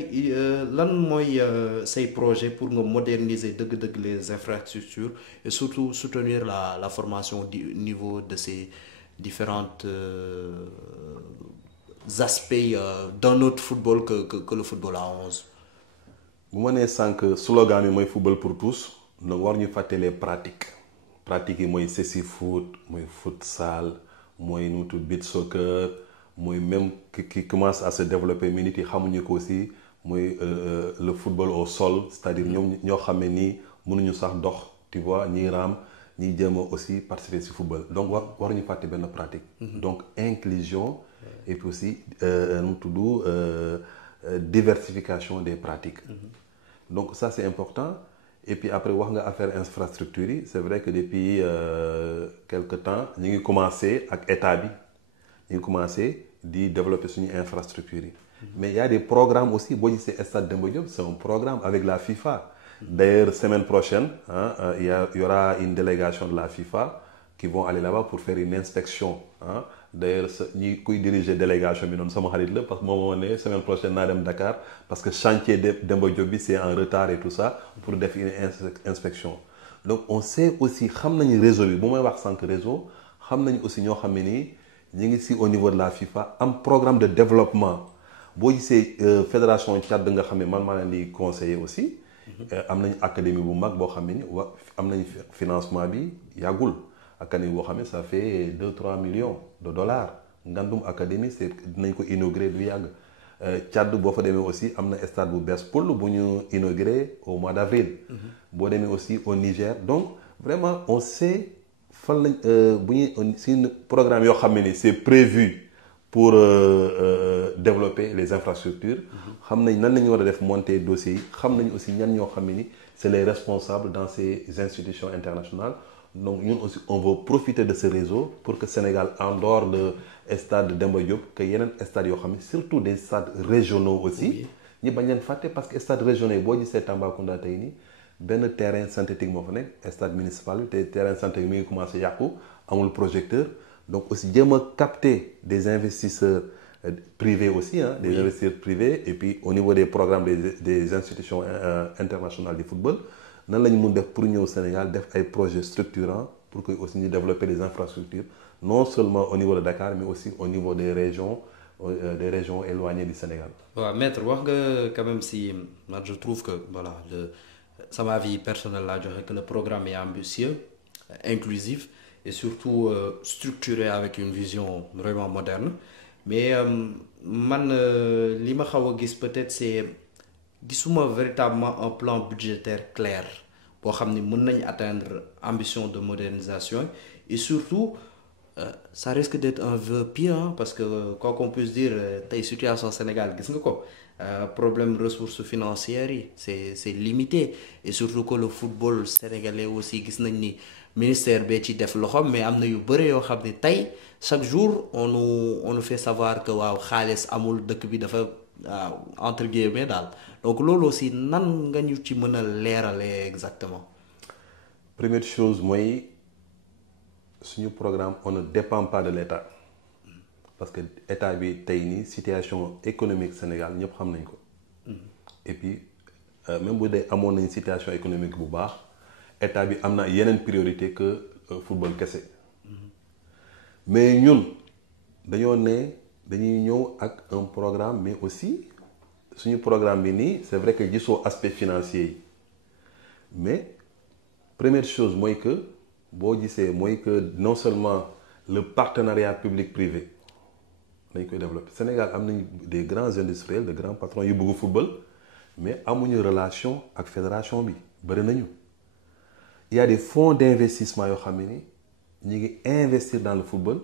lan mooy say projet pour nga moderniser dëgg-dëgg les infrastructures et surtout soutenir la formation du niveau de ces différentes aspects d'un autre football que le football à 11. bu ma nee sànq slogan bi mooy football pour tous donc war ñu fàtte les pratiques yi mooy ceci foot mooy futsal mooy nu mu tudd beach soccer mooy même qui commence à se développer mais nit yi xamuñu ko aussi mooy le football au sol c'est-à-dire ñoom ñoo xam ne nii mënuñu sax dox tu vois ñiy raam ñiy jéem a aussi participer ci football donc waruñu fàtte benn pratique. Donc inclusion et puis aussi nu mu tudd diversification des pratiques. Donc ça c'est important. Et puis après wax nga affaire infrastructure yi c'est vrai que depuis quelque temps ñu ngi commencé ak état bi ñu ngi commencé di développer suñu infrastructure yi mais il y a des programmes aussi boo gisee stade Demba Diop c'est un programme avec la FIFA. D'ailleurs semaine prochaine il y aura une délégation de la FIFA qui vont aller là-bas pour faire une inspection d'ailleurs ñi kuy diriger délégation bi noonu sama xarit la parce que moom moo ne semaine prochaine naa dem Dakar parce que chantier Demba Diop bi c'est en retard et tout ça pour def une inspection. Donc on sait aussi xam nañu réseau bi bu may wax sànq réseau xam nañu aussi ñoo xam ne nii ñu ngi si au niveau de la FIFA am programme de développement boo gisee fédération Tchad nga xam ne man maa leen di conseiller aussi am nañu académie bu mag boo xam ne ni am nañu financement bi yàggul académie boo xam ne ça fait 2-3 millions de dollars ngandum académie c'est dinañ ko inauguré du yàgg Tchad boo fa demee aussi am na stade bu bees pour bu ñu inauguré au mois d'avril. boo demee aussi au Niger donc vraiment on sait fan lañ bu ñuy si programme yoo xam ne ni c'est prévu pour développer les infrastructures xam nañ nan la ñu war a def monter dossiers yi xam nañ aussi ñan ñoo xam ne ni c'est les responsables dans ces institutions internationales. Donc ñun aussi on veut profiter de ce réseau pour que Sénégal en dehors de stade Demba Diop que yeneen stades yoo xam ne surtout des stades régionaux aussi ñi bañ leen fàtte parce que stades régionaux yi boo gisee Tambacounda tey nii benn terrain synthétique moo fa nekk stade municipal bi te terrain synthétique mi ngi commencé yàqu amul projecteur donc aussi jéem a capter des investisseurs privés aussi des investisseurs privés et puis au niveau des programmes des institutions internationales du football nan la ñu mun def pour ñëw Sénégal def ay projets structurants pour que aussi ñu développer les infrastructures non seulement au niveau de Dakar mais aussi au niveau des régions éloignées du Sénégal. waaw maître wax nga quand même si man je trouve que voilà sama avis personnel laa joxe que le programme est ambitieux inclusif et surtout structuré avec une vision vraiment moderne mais man li ma xaw a gis peut-être c'est gisuma véritablement un plan budgétaire clair boo xam ni mën nañ atteindre ambition de modernisation et surtout Ça risque d'être un vœu pieux hein, parce que quoi qu'on puisse dire tey situation Sénégal gis nga ko problème ressources financières yi c'est limité et surtout que le football sénégalais aussi gis nañ ni ministère bee ci def loxoom mais am na yu bëre yoo xam ne tey chaque jour on nous fait savoir que waaw xaalis amul dëkk bi dafa entre guillemets daal donc loolu aussi nan nga ñu ci mën a leeralee exactement. Première chose mooy suñu programme on ne dépend pas de l'État parce que état bi tey nii situation économique Sénégal ñëpp xam nañ ko et puis même bu dee amoon nañ situation économique bu baax état bi am na yeneen priorité que football kese mais ñun dañoo ne dañuy ñëw ak un programme mais aussi suñu programme bi nii c'est vrai que gisoo aspect financier yi mais première chose mooy que boo gisee mooy que non seulement le partenariat public-privé dañ koy développer Sénégal am nañu des grands industriels de grands patrons yu bëgg football mais amuñu relation ak fédération bi bëri nañu il y a des fonds d'investissement yoo xam ne ni ñu ngi investir dans le football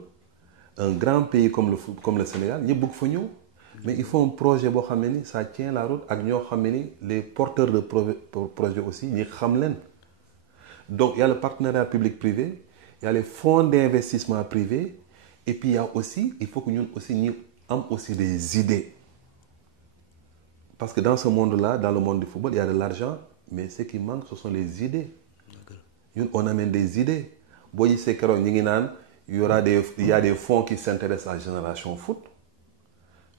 un grand pays comme le Sénégal ñëpp bëgg fa ñëw mais il faut un projet boo xam ne ni ça tient la route ak ñoo xam ne ni les porteurs de projet aussi ñi xam leen. Donc, il y a le partenariat public-privé, il y a les fonds d'investissement privés, et puis il y a aussi, il faut que nous aussi, nous ayons aussi des idées. Parce que dans ce monde-là, dans le monde du football, il y a de l'argent, mais ce qui manque, ce sont les idées. Nous, on amène des idées. Il y a des fonds qui s'intéressent à la génération foot,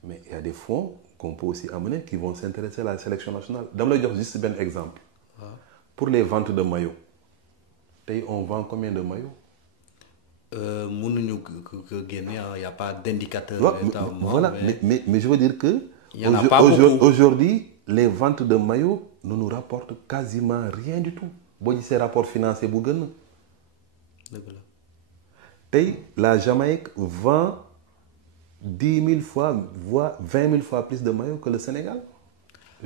mais il y a des fonds qu'on peut aussi amener qui vont s'intéresser à la sélection nationale. Dans le juste un exemple. Pour les ventes de maillots. On vend combien de maillots? Il n'y a pas d'indicateur. Voilà, mais je veux dire que aujourd'hui, les ventes de maillots ne nous rapportent quasiment rien du tout. Si c'est rapport financier, la Jamaïque vend 10 000 fois, voire 20 000 fois plus de maillots que le Sénégal.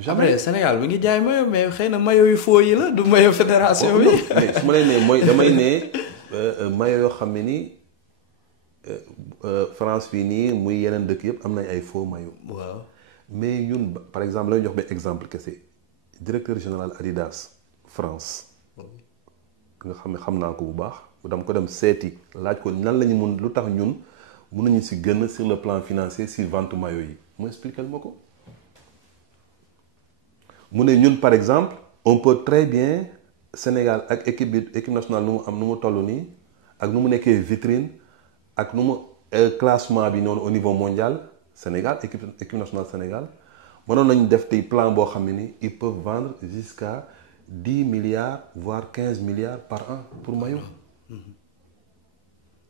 Après le Sénégal mi ngi jaay maillot mais xëy na maillot yu faux yi la du maillot fédération bi. mais su ma lay nee mooy damay ne maillot yoo xam ne ni France fii nii muy yeneen dëkk yëpp am nañ ay faux maillot. waaw mais ñun par exemple la ñu jox benn exemple kese directeur général Adidas France. nga xam ne xam naa ko bu baax dama ko dem seeti laaj ko nan la ñu mun lu tax ñun mun nañu si gën sur le plan financier si vente maillot yi mu expliquer ma ko. Nous, par exemple, on peut très bien Sénégal avec équipe nationale nous am nu toll nii ak nu mu nekkee vitrine ak nu mu classement bi noonu au niveau mondial Sénégal équipe nationale Sénégal mënoon nañu def tey plan boo xam ne ni ils peuvent vendre jusqu'à 10 milliards voire 15 milliards par an pour maillot.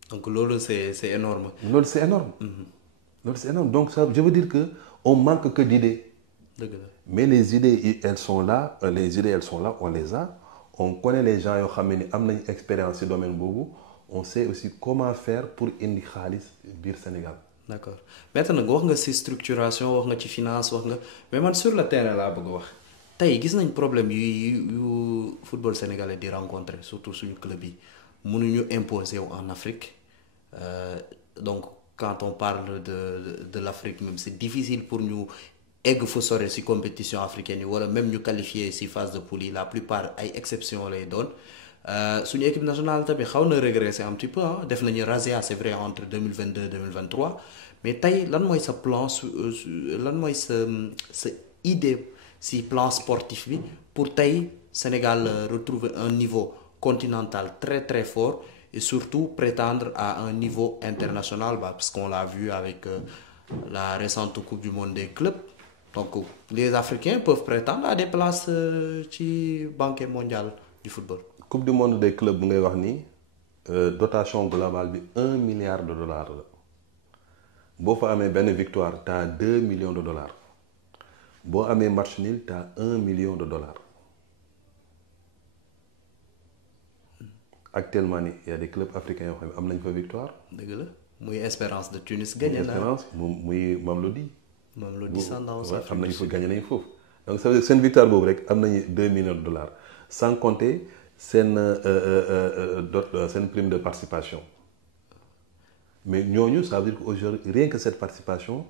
Donc loolu c'est énorme. Loolu c'est énorme. Loolu c'est énorme donc ça je veux dire que on manque que d'idées. Mais les idées, elles sont là, on les a. On connaît les gens qui ont une expérience dans ce domaine. On sait aussi comment faire pour indi khalis bir Sénégal. D'accord. Maintenant, on a une structuration, on a une finance, mais man sur le terrain, là, il y a un problème que le football sénégalais a rencontré, surtout sur le club. Nous nous imposer en Afrique. Donc, quand on parle de l'Afrique, même c'est difficile pour nous. Et que faut sortir si compétition africaine ou même nous qualifier si phase de poule la plupart ay exception les donne suñu équipe nationale tamit xaw na régresser un petit peu hein def nañu razzia c'est vrai entre 2022 2023 mais tey lan mooy sa plan lan mooy sa idée si plan sportif bi pour tey Sénégal retrouver un niveau continental très très fort et surtout prétendre à un niveau international parce qu'on l'a vu avec la récente Coupe du Monde des clubs. Donc, les Africains peuvent prétendre à des places ci banquet mondial du football. Coupe du Monde des clubs, bu ngay wax ni dotation globale bi 1 milliard de dollars la. Boo fa amee benn victoire, tu as 2 millions de dollars. Boo amee match nul, tu as 1 million de dollars. Actuellement, il y a des clubs africains qui ont une victoire. Dëgg la muy Espérance de Tunis gagné na. Espérance muy Mamelodi. Mamelodi Sundowns waaw xam nañu fa gagné nañu foofu. Donc ça veut dire seen victoire boobu rek am nañu 2 millions de dollars sans compter seen prime de participation. mais ñooñu ça veut dire qu'aujourd'hui rien que cette participation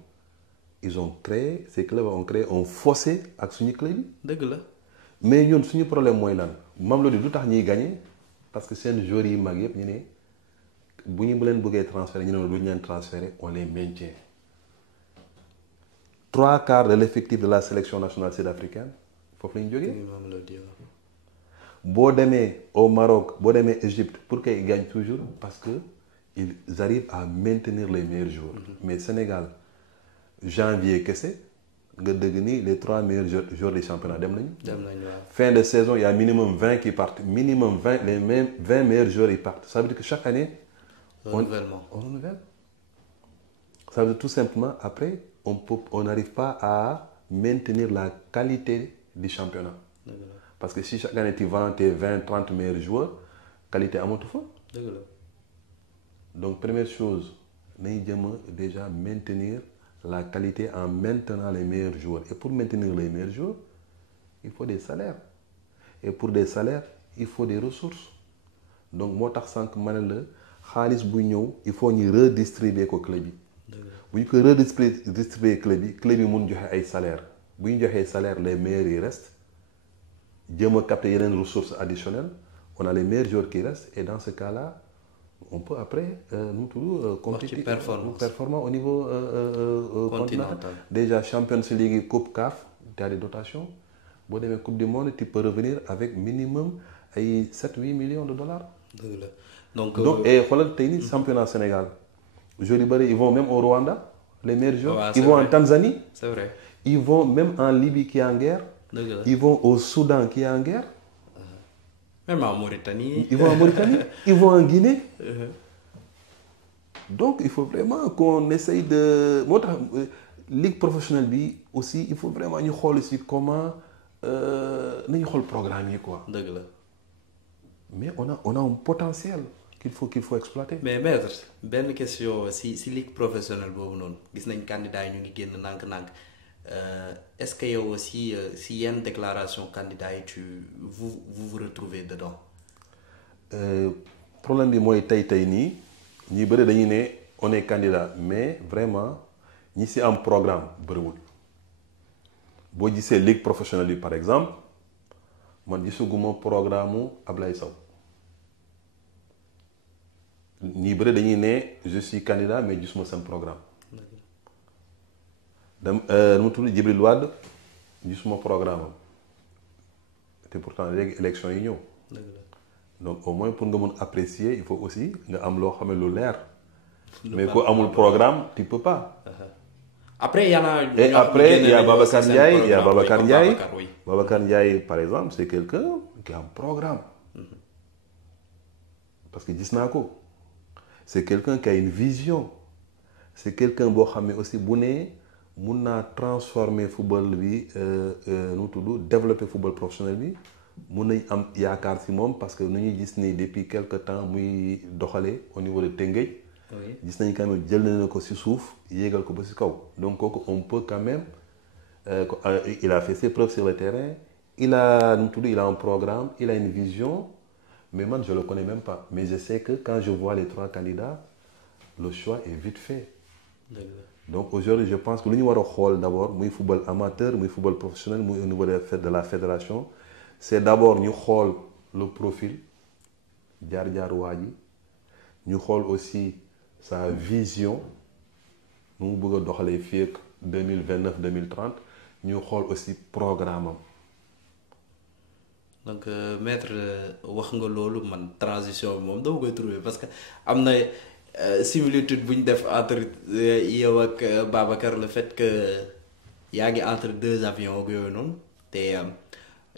ils ont créé ces clubs ont créé un fossé ak suñu club yi. dëgg la. mais ñun suñu problème mooy lan Mamelodi lu tax ñuy gagné parce que seen joueurs yi mag yëpp ñu ne bu ñu leen bëggee transférer ñu ne lu ñu leen transférer on les maintient. 3/4 de l'effectif de la sélection nationale sud-africaine foofu la ñu jógee. boo demee au Maroc boo demee Égypte pour qu'ils gagnent toujours parce que ils arrivent à maintenir les meilleurs joueurs. Mais Sénégal janvier kese nga dëgg ni les 3 meilleurs joueurs du championnat dem nañu. Fin de saison il y a minimum 20 qui partent minimum 20 les mêmes 20 meilleurs joueurs ils partent ça veut dire que chaque année. on renouvelle. Ça veut dire tout simplement après on n'arrive pas à maintenir la qualité du championnat. Parce que si chaque année tu vends tes 20-30 meilleurs joueurs qualité amatu fa. Donc première chose nañu jëm a déjà maintenir la qualité en maintenant les meilleurs joueurs et pour maintenir les meilleurs joueurs il faut des salaires et pour des salaires il faut des ressources donc moo tax sànq ma ne la xaalis bu ñëw il faut ñu redistribuer ko club yi. bu ñu ko redistribuer club yi mun joxe ay salaires bu ñu joxee salaire les meilleurs yi restent jéem a capter yeneen ressources additionnelles on a les meilleurs joueurs qui restent et dans ce cas-là on peut après nous tous compétir performant au niveau continental. Déjà Champions League Coupe CAF tu as des dotations boo demee Coupe du Monde tu peux revenir avec minimum ay 7-8 millions de dollars. Donc et xoolal tey nii championnat Sénégal joueurs yu bëri ils vont même au Rwanda les meilleurs joueurs. Ils vont en Tanzanie. C'est vrai. Ils vont même en Libye qui est en guerre. Ils vont au Soudan qui est en guerre. Même en Mauritanie. Ils vont en Mauritanie. Ils vont en Guinée. Donc il faut vraiment qu'on essaye de moo tax ligue professionnelle bi aussi il faut vraiment ñu xool aussi comment nañu xool programme yi quoi. dëgg la. Mais on a un potentiel qu'il faut exploiter. Mais maître benn question si ligue professionnelle boobu noonu gis nañ candidat yi ñu ngi génn nànk-nànk est-ce que yow aussi si yenn déclaration candidat yi vous retrouvez dedans. Problème bi mooy tey nii ñi bëri dañuy ne on est candidat mais vraiment ñi si am programme bëriwul boo gisee ligue professionnelle bi par exemple man gisuguma programme mu Ablaye Sow ñi bëri dañuy ne je suis candidat mais gisuma seen programme nu mu tudd Djibril Wade gisuma programme am te pourtant léegi élection yi ñëw. Donc au moins pour nga mën apprécier il faut aussi nga am loo xam ne lu leer. mais ko amul programme tu peux pas. Après il y en a. Et après il y a Babacar Ndiaye Babacar Ndiaye par exemple c'est quelqu'un qui a un programme. Parce que gis naa ko c'est quelqu'un qui a une vision c'est quelqu'un boo xam ne aussi bu ne mun naa transformer football bi nu tudd développer football professionnel bi. mun nañ am yaakaar ci moom parce que nu ñuy gis ni depuis quelque temps muy doxalee au niveau de Tëngéej. gis nañ quand même jël na ko ci suuf yéegal ko ba ci kaw donc kooku on peut quand même il a fait ses preuves sur le terrain il a nu mu tudd il a un programme il a une vision mais man je le connais même pas mais je sais que quand je vois les 3 candidats le choix est vite fait. Donc aujourd'hui je pense que lu ñu war a xool d'abord muy football amateur muy football professionnel muy au niveau de la fédération. C'est d'abord ñu xool le profil jaar waa ji ñu xool aussi sa vision nu mu bëgg a doxalee fii ak 2029 2030 ñu xool aussi programme am. Donc maître wax nga loolu man transition bi moom dama koy trouver parce que am na similitude bu ñu def entre yow ak Babacar le fait que yaa ngi entre 2 avions ak yooyu noonu te.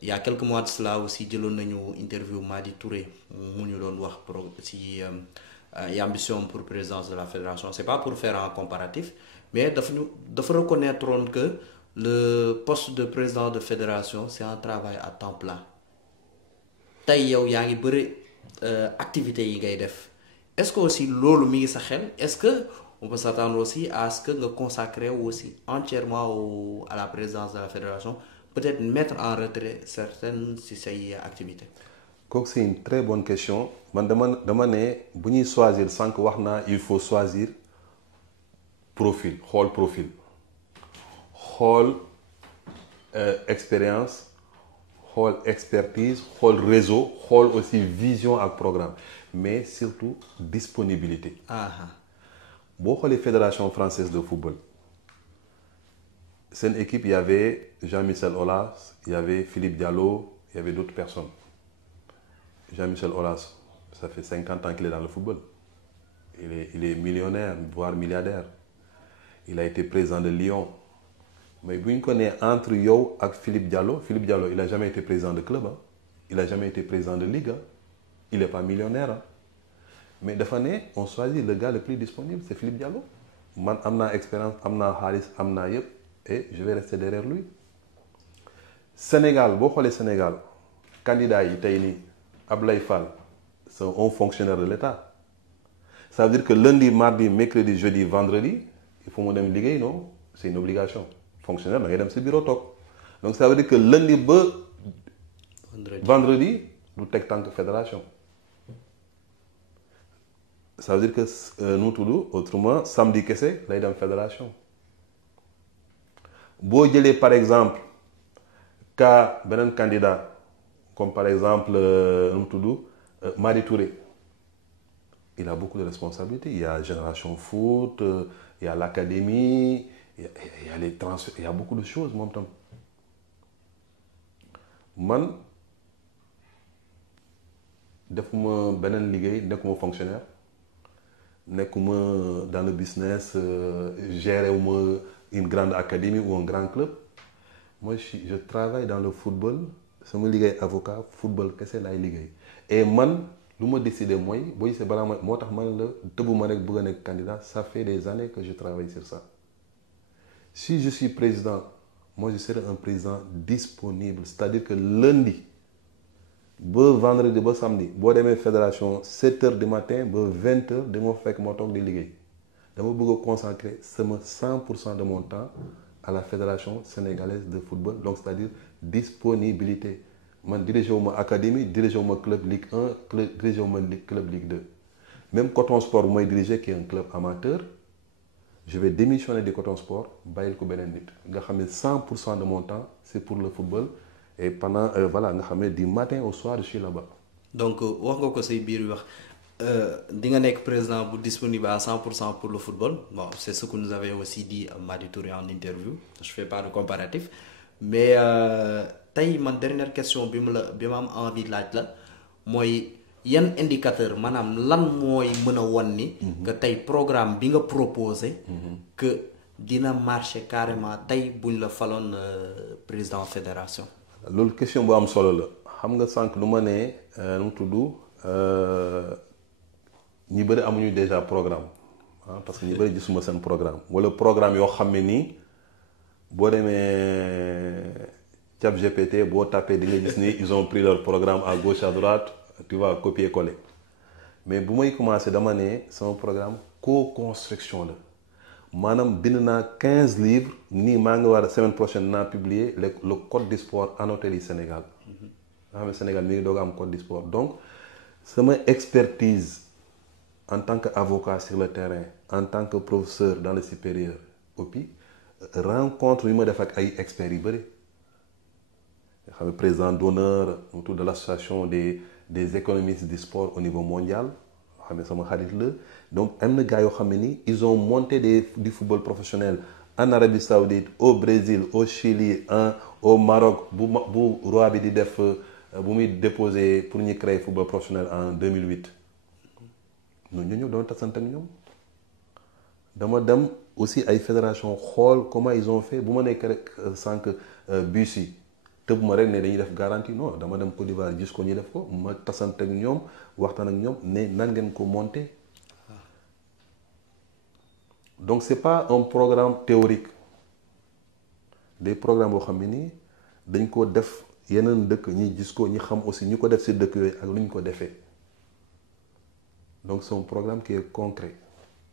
Il y a quelques mois de cela aussi jëloon nañu interview Madi Touré mu ñu doon wax si ambition pour présidence de la fédération c'est pas pour faire un comparatif mais dafa reconnaître que le poste de président de fédération c'est un travail à temps plein tey yow yaa ngi bëri activités yi ngay def est-ce que aussi loolu mi ngi sa xel est-ce que on peut s'attendre aussi à ce que nga consacrer aussi entièrement à la présidence de la fédération peut-être mettre en retrait certaines de ces activités. C'est une très bonne question. Man dama ne bu ñuy choisir sànq wax naa il faut choisir profil xool expérience xool expertise xool réseau xool aussi vision ak programme mais surtout disponibilité. boo xoolee fédération française de football seen équipe il y avait Jean-Michel Aulas, il y avait Philippe Diallo, il y avait d'autres personnes. Jean-Michel Aulas, ça fait 50 ans qu'il est dans le football. Il est millionnaire, voire milliardaire. Il a été président de Lyon. Mais vous connaissez entre Yo et Philippe Diallo, il n'a jamais été président de club. Hein. Il n'a jamais été président de ligue. Hein. Il n'est pas millionnaire. Hein. Mais de année, on choisit le gars le plus disponible, c'est Philippe Diallo. Man, amna expérience, amna haris, amna yep, et je vais rester derrière lui. Sénégal, beaucoup les Sénégal, candidat Itaïni, Ablaye Fall, c'est un fonctionnaire de l'État. Ça veut dire que lundi, mardi, mercredi, jeudi, vendredi, il faut me liguer, non? C'est une obligation. Fonctionnaire, il y a un bureau top. Donc ça veut dire que lundi, vendredi, nous sommes tant que fédération. Ça veut dire que nous tous, autrement, samedi, qu'est-ce que c'est? Là, fédération. Si vous par exemple, cas un candidat, comme par exemple, Madi Touré, il a beaucoup de responsabilités. Il y a Génération Foot, il y a l'académie, il y a les transferts, il y a beaucoup de choses. Man, defuma benen liguey, nekuma fonctionnaire, nekuma dans le business, gérer une grande académie ou un grand club. Moi, je travaille dans le football. Je suis avocat, football, qu'est-ce que c'est ligue. Et man, ce que je décide, moi, c'est candidat. Ça fait des années que je travaille sur ça. Si je suis président, moi, je serai un président disponible. C'est-à-dire que lundi, vendredi, samedi, si je suis fédération, 7h du matin, 20h, je vais faire de ligue. Je vais consacrer 100% de mon temps à la Fédération sénégalaise de football, donc c'est-à-dire disponibilité. Je dirige mon académie, dirige mon club Ligue 1, dirige mon club Ligue 2. Même Coton Sport, moi, dirige qui est un club amateur, je vais démissionner de Coton Sport, bailler le Benendit. 100% de mon temps, c'est pour le football. Et pendant, voilà, du matin au soir, je suis là-bas. Donc, di nga nekk président bu disponible à 100% pour le football. Bon, c'est ce que nous avions aussi dit à Madi Touré en interview. Je fais pas de comparatif. Mais tey man dernière question bi ma am envie de laaj la mooy yan indicateur maanaam lan mooy mën a wan ni que tey programme bi nga proposé que dina marcher carrément tey buñ la faloon président fédération. Loolu question bu am solo la xam nga sànq lu ma ne nu mu tudd ñi bëri amuñu déjà programme parce que ñi bëri gisuma seen programme wala programme yoo xam ne nii boo demee ChatGPT boo tapé di nga gis ni ils ont pris leur programme à gauche à droite tu vas copier-coller mais bu may commencé dama ne sama programme co-construction la maanaam bind naa 15 livres nii maa ngi war a semaine prochaine naa publier le code du sport annoté du Sénégal nga xam ne Sénégal mi ngi doog am code du sport donc sama expertise en tant qu'avocat sur le terrain, en tant que professeur dans le supérieur, OPI, rencontre yu ma def ak ay experts yu bëri. Le président d'honneur autour de l'association des économistes du sport au niveau mondial. Donc, ils ont monté du football professionnel en Arabie Saoudite, au Brésil, au Chili, au Maroc. Bu roi bi di def bu muy déposé pour ñu créer football professionnel en 2008. Nous avons tasante ak ñoom dama dem aussi ay fédération xool comment ils ont fait bu ma nekk rek sànq bus yi tëb ma rek ne dañuy def garantie non dama dem Côte d'Ivoire gis ko ñuy def ko ma tasante ak ñoom waxtaan ak ñoom ne nan ngeen ko monter. Donc c'est pas un programme théorique des programmes boo xam ne nii dañ ko def yeneen dëkk ñi gis ko ñi xam aussi ñu ko def si dëkk yooyu ak lu ñu ko defee. Donc c'est un programme qui est concret.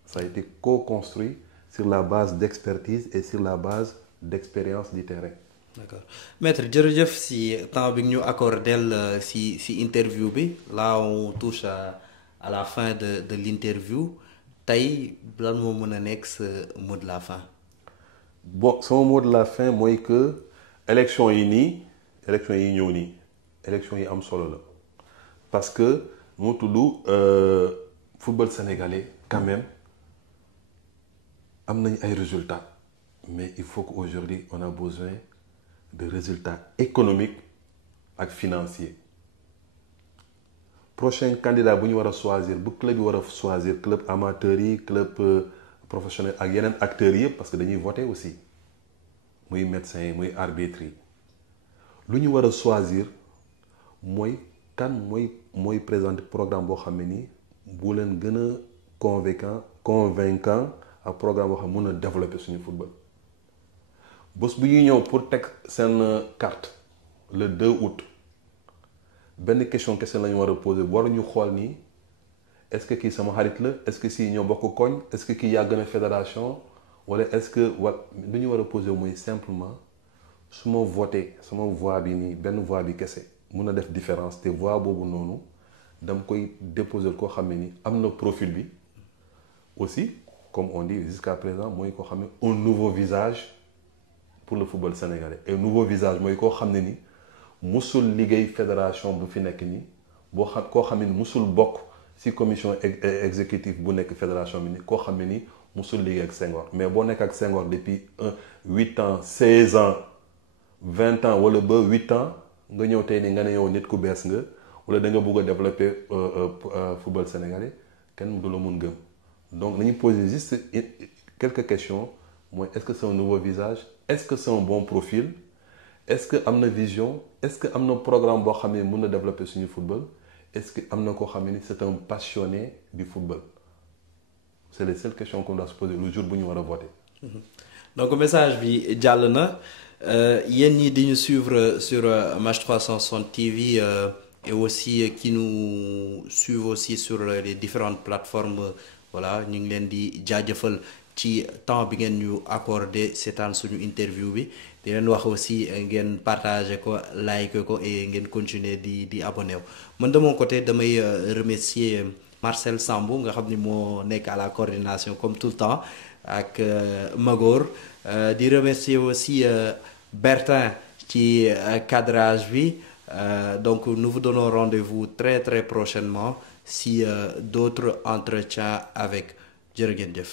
Ça a été co-construit sur la base d'expertise et sur la base d'expérience du terrain. D'accord maître jërëjëf si temps bi ñu accordel si interview bi là on touche à la fin de l'interview tey lan moo mën a nekk sa mot de la fin. Bon sama mot de la fin mooy que élection yi ñëw nii élection yi am solo la parce que mu tudd football sénégalais quand même am nañ ay résultats mais il faut qu'aujourd'hui on a besoin de résultats économiques ak financiers. Prochain candidat bu ñu war a choisir bu club yi war a choisir club amateur yi club professionnel ak yeneen acteurs yëpp parce que dañuy voter aussi muy médecin yi muy arbitre yi lu ñu war a choisir mooy kan mooy présenter programme boo xam ne nii bu leen gën a convaincant ak programme boo xam ne mun a développer suñu football. bés bu ñuy ñëw pour teg seen carte le 2 août benn question la ñu war a poser waruñu xool nii est-ce que kii sama xarit la est-ce que si ñoo bokk koñ est-ce que kii yàgg na fédération wala est-ce que lu ñu war a poser mooy simplement su ma voté sama voix bi nii benn voix bi kese mun a def différence te voix boobu noonu dama koy déposer koo xam ne nii am na profil bi aussi comme on dit jusqu'à présent mooy koo xam ne un nouveau visage pour le football sénégalais et nouveau visage mooy koo xam ne ni musul liggéey fédération bu fi nekk nii koo xam ne ni musul bokk ci commission exécutive bu nekk fédération bi nii koo xam ne ni musul liggéey ak Senghor mais boo nekk ak Senghor depuis 8 ans 16 ans 20 ans wala ba 8 ans nga ñëw tey ni nga ne yow nit ku bees nga wala da nga bëgg a développer football sénégalais kenn du la mun gëm donc nañu poser juste quelques questions mooy est-ce que c'est un nouveau visage est-ce que c'est un bon profil est-ce que am na vision est-ce que am na programme boo xam ne mën na développer suñu football est-ce que am na koo xam ne c'est un passionné du football c'est les seules questions qu'on doit se poser le jour bu ñu war a voter. donc message bi jàll na yéen ñi di ñu suivre sur Match 360 TV et aussi qui nous suivent aussi sur les différentes plateformes voilà ñu ngi leen di jaajëfal ci temps bi ngeen ñu accordé seetaan suñu interview bi di leen wax aussi ngeen partager ko like ko et ngeen continuer di abonné wu man de mon côté damay remercier Marcel Sambou nga xam ni moo nekk à la coordination comme tout le temps ak Magor di remercier aussi Bertin ci cadrage bi donc nous vous donnons rendez-vous très très prochainement si d'autres entretiens avec jërë ngeen jëf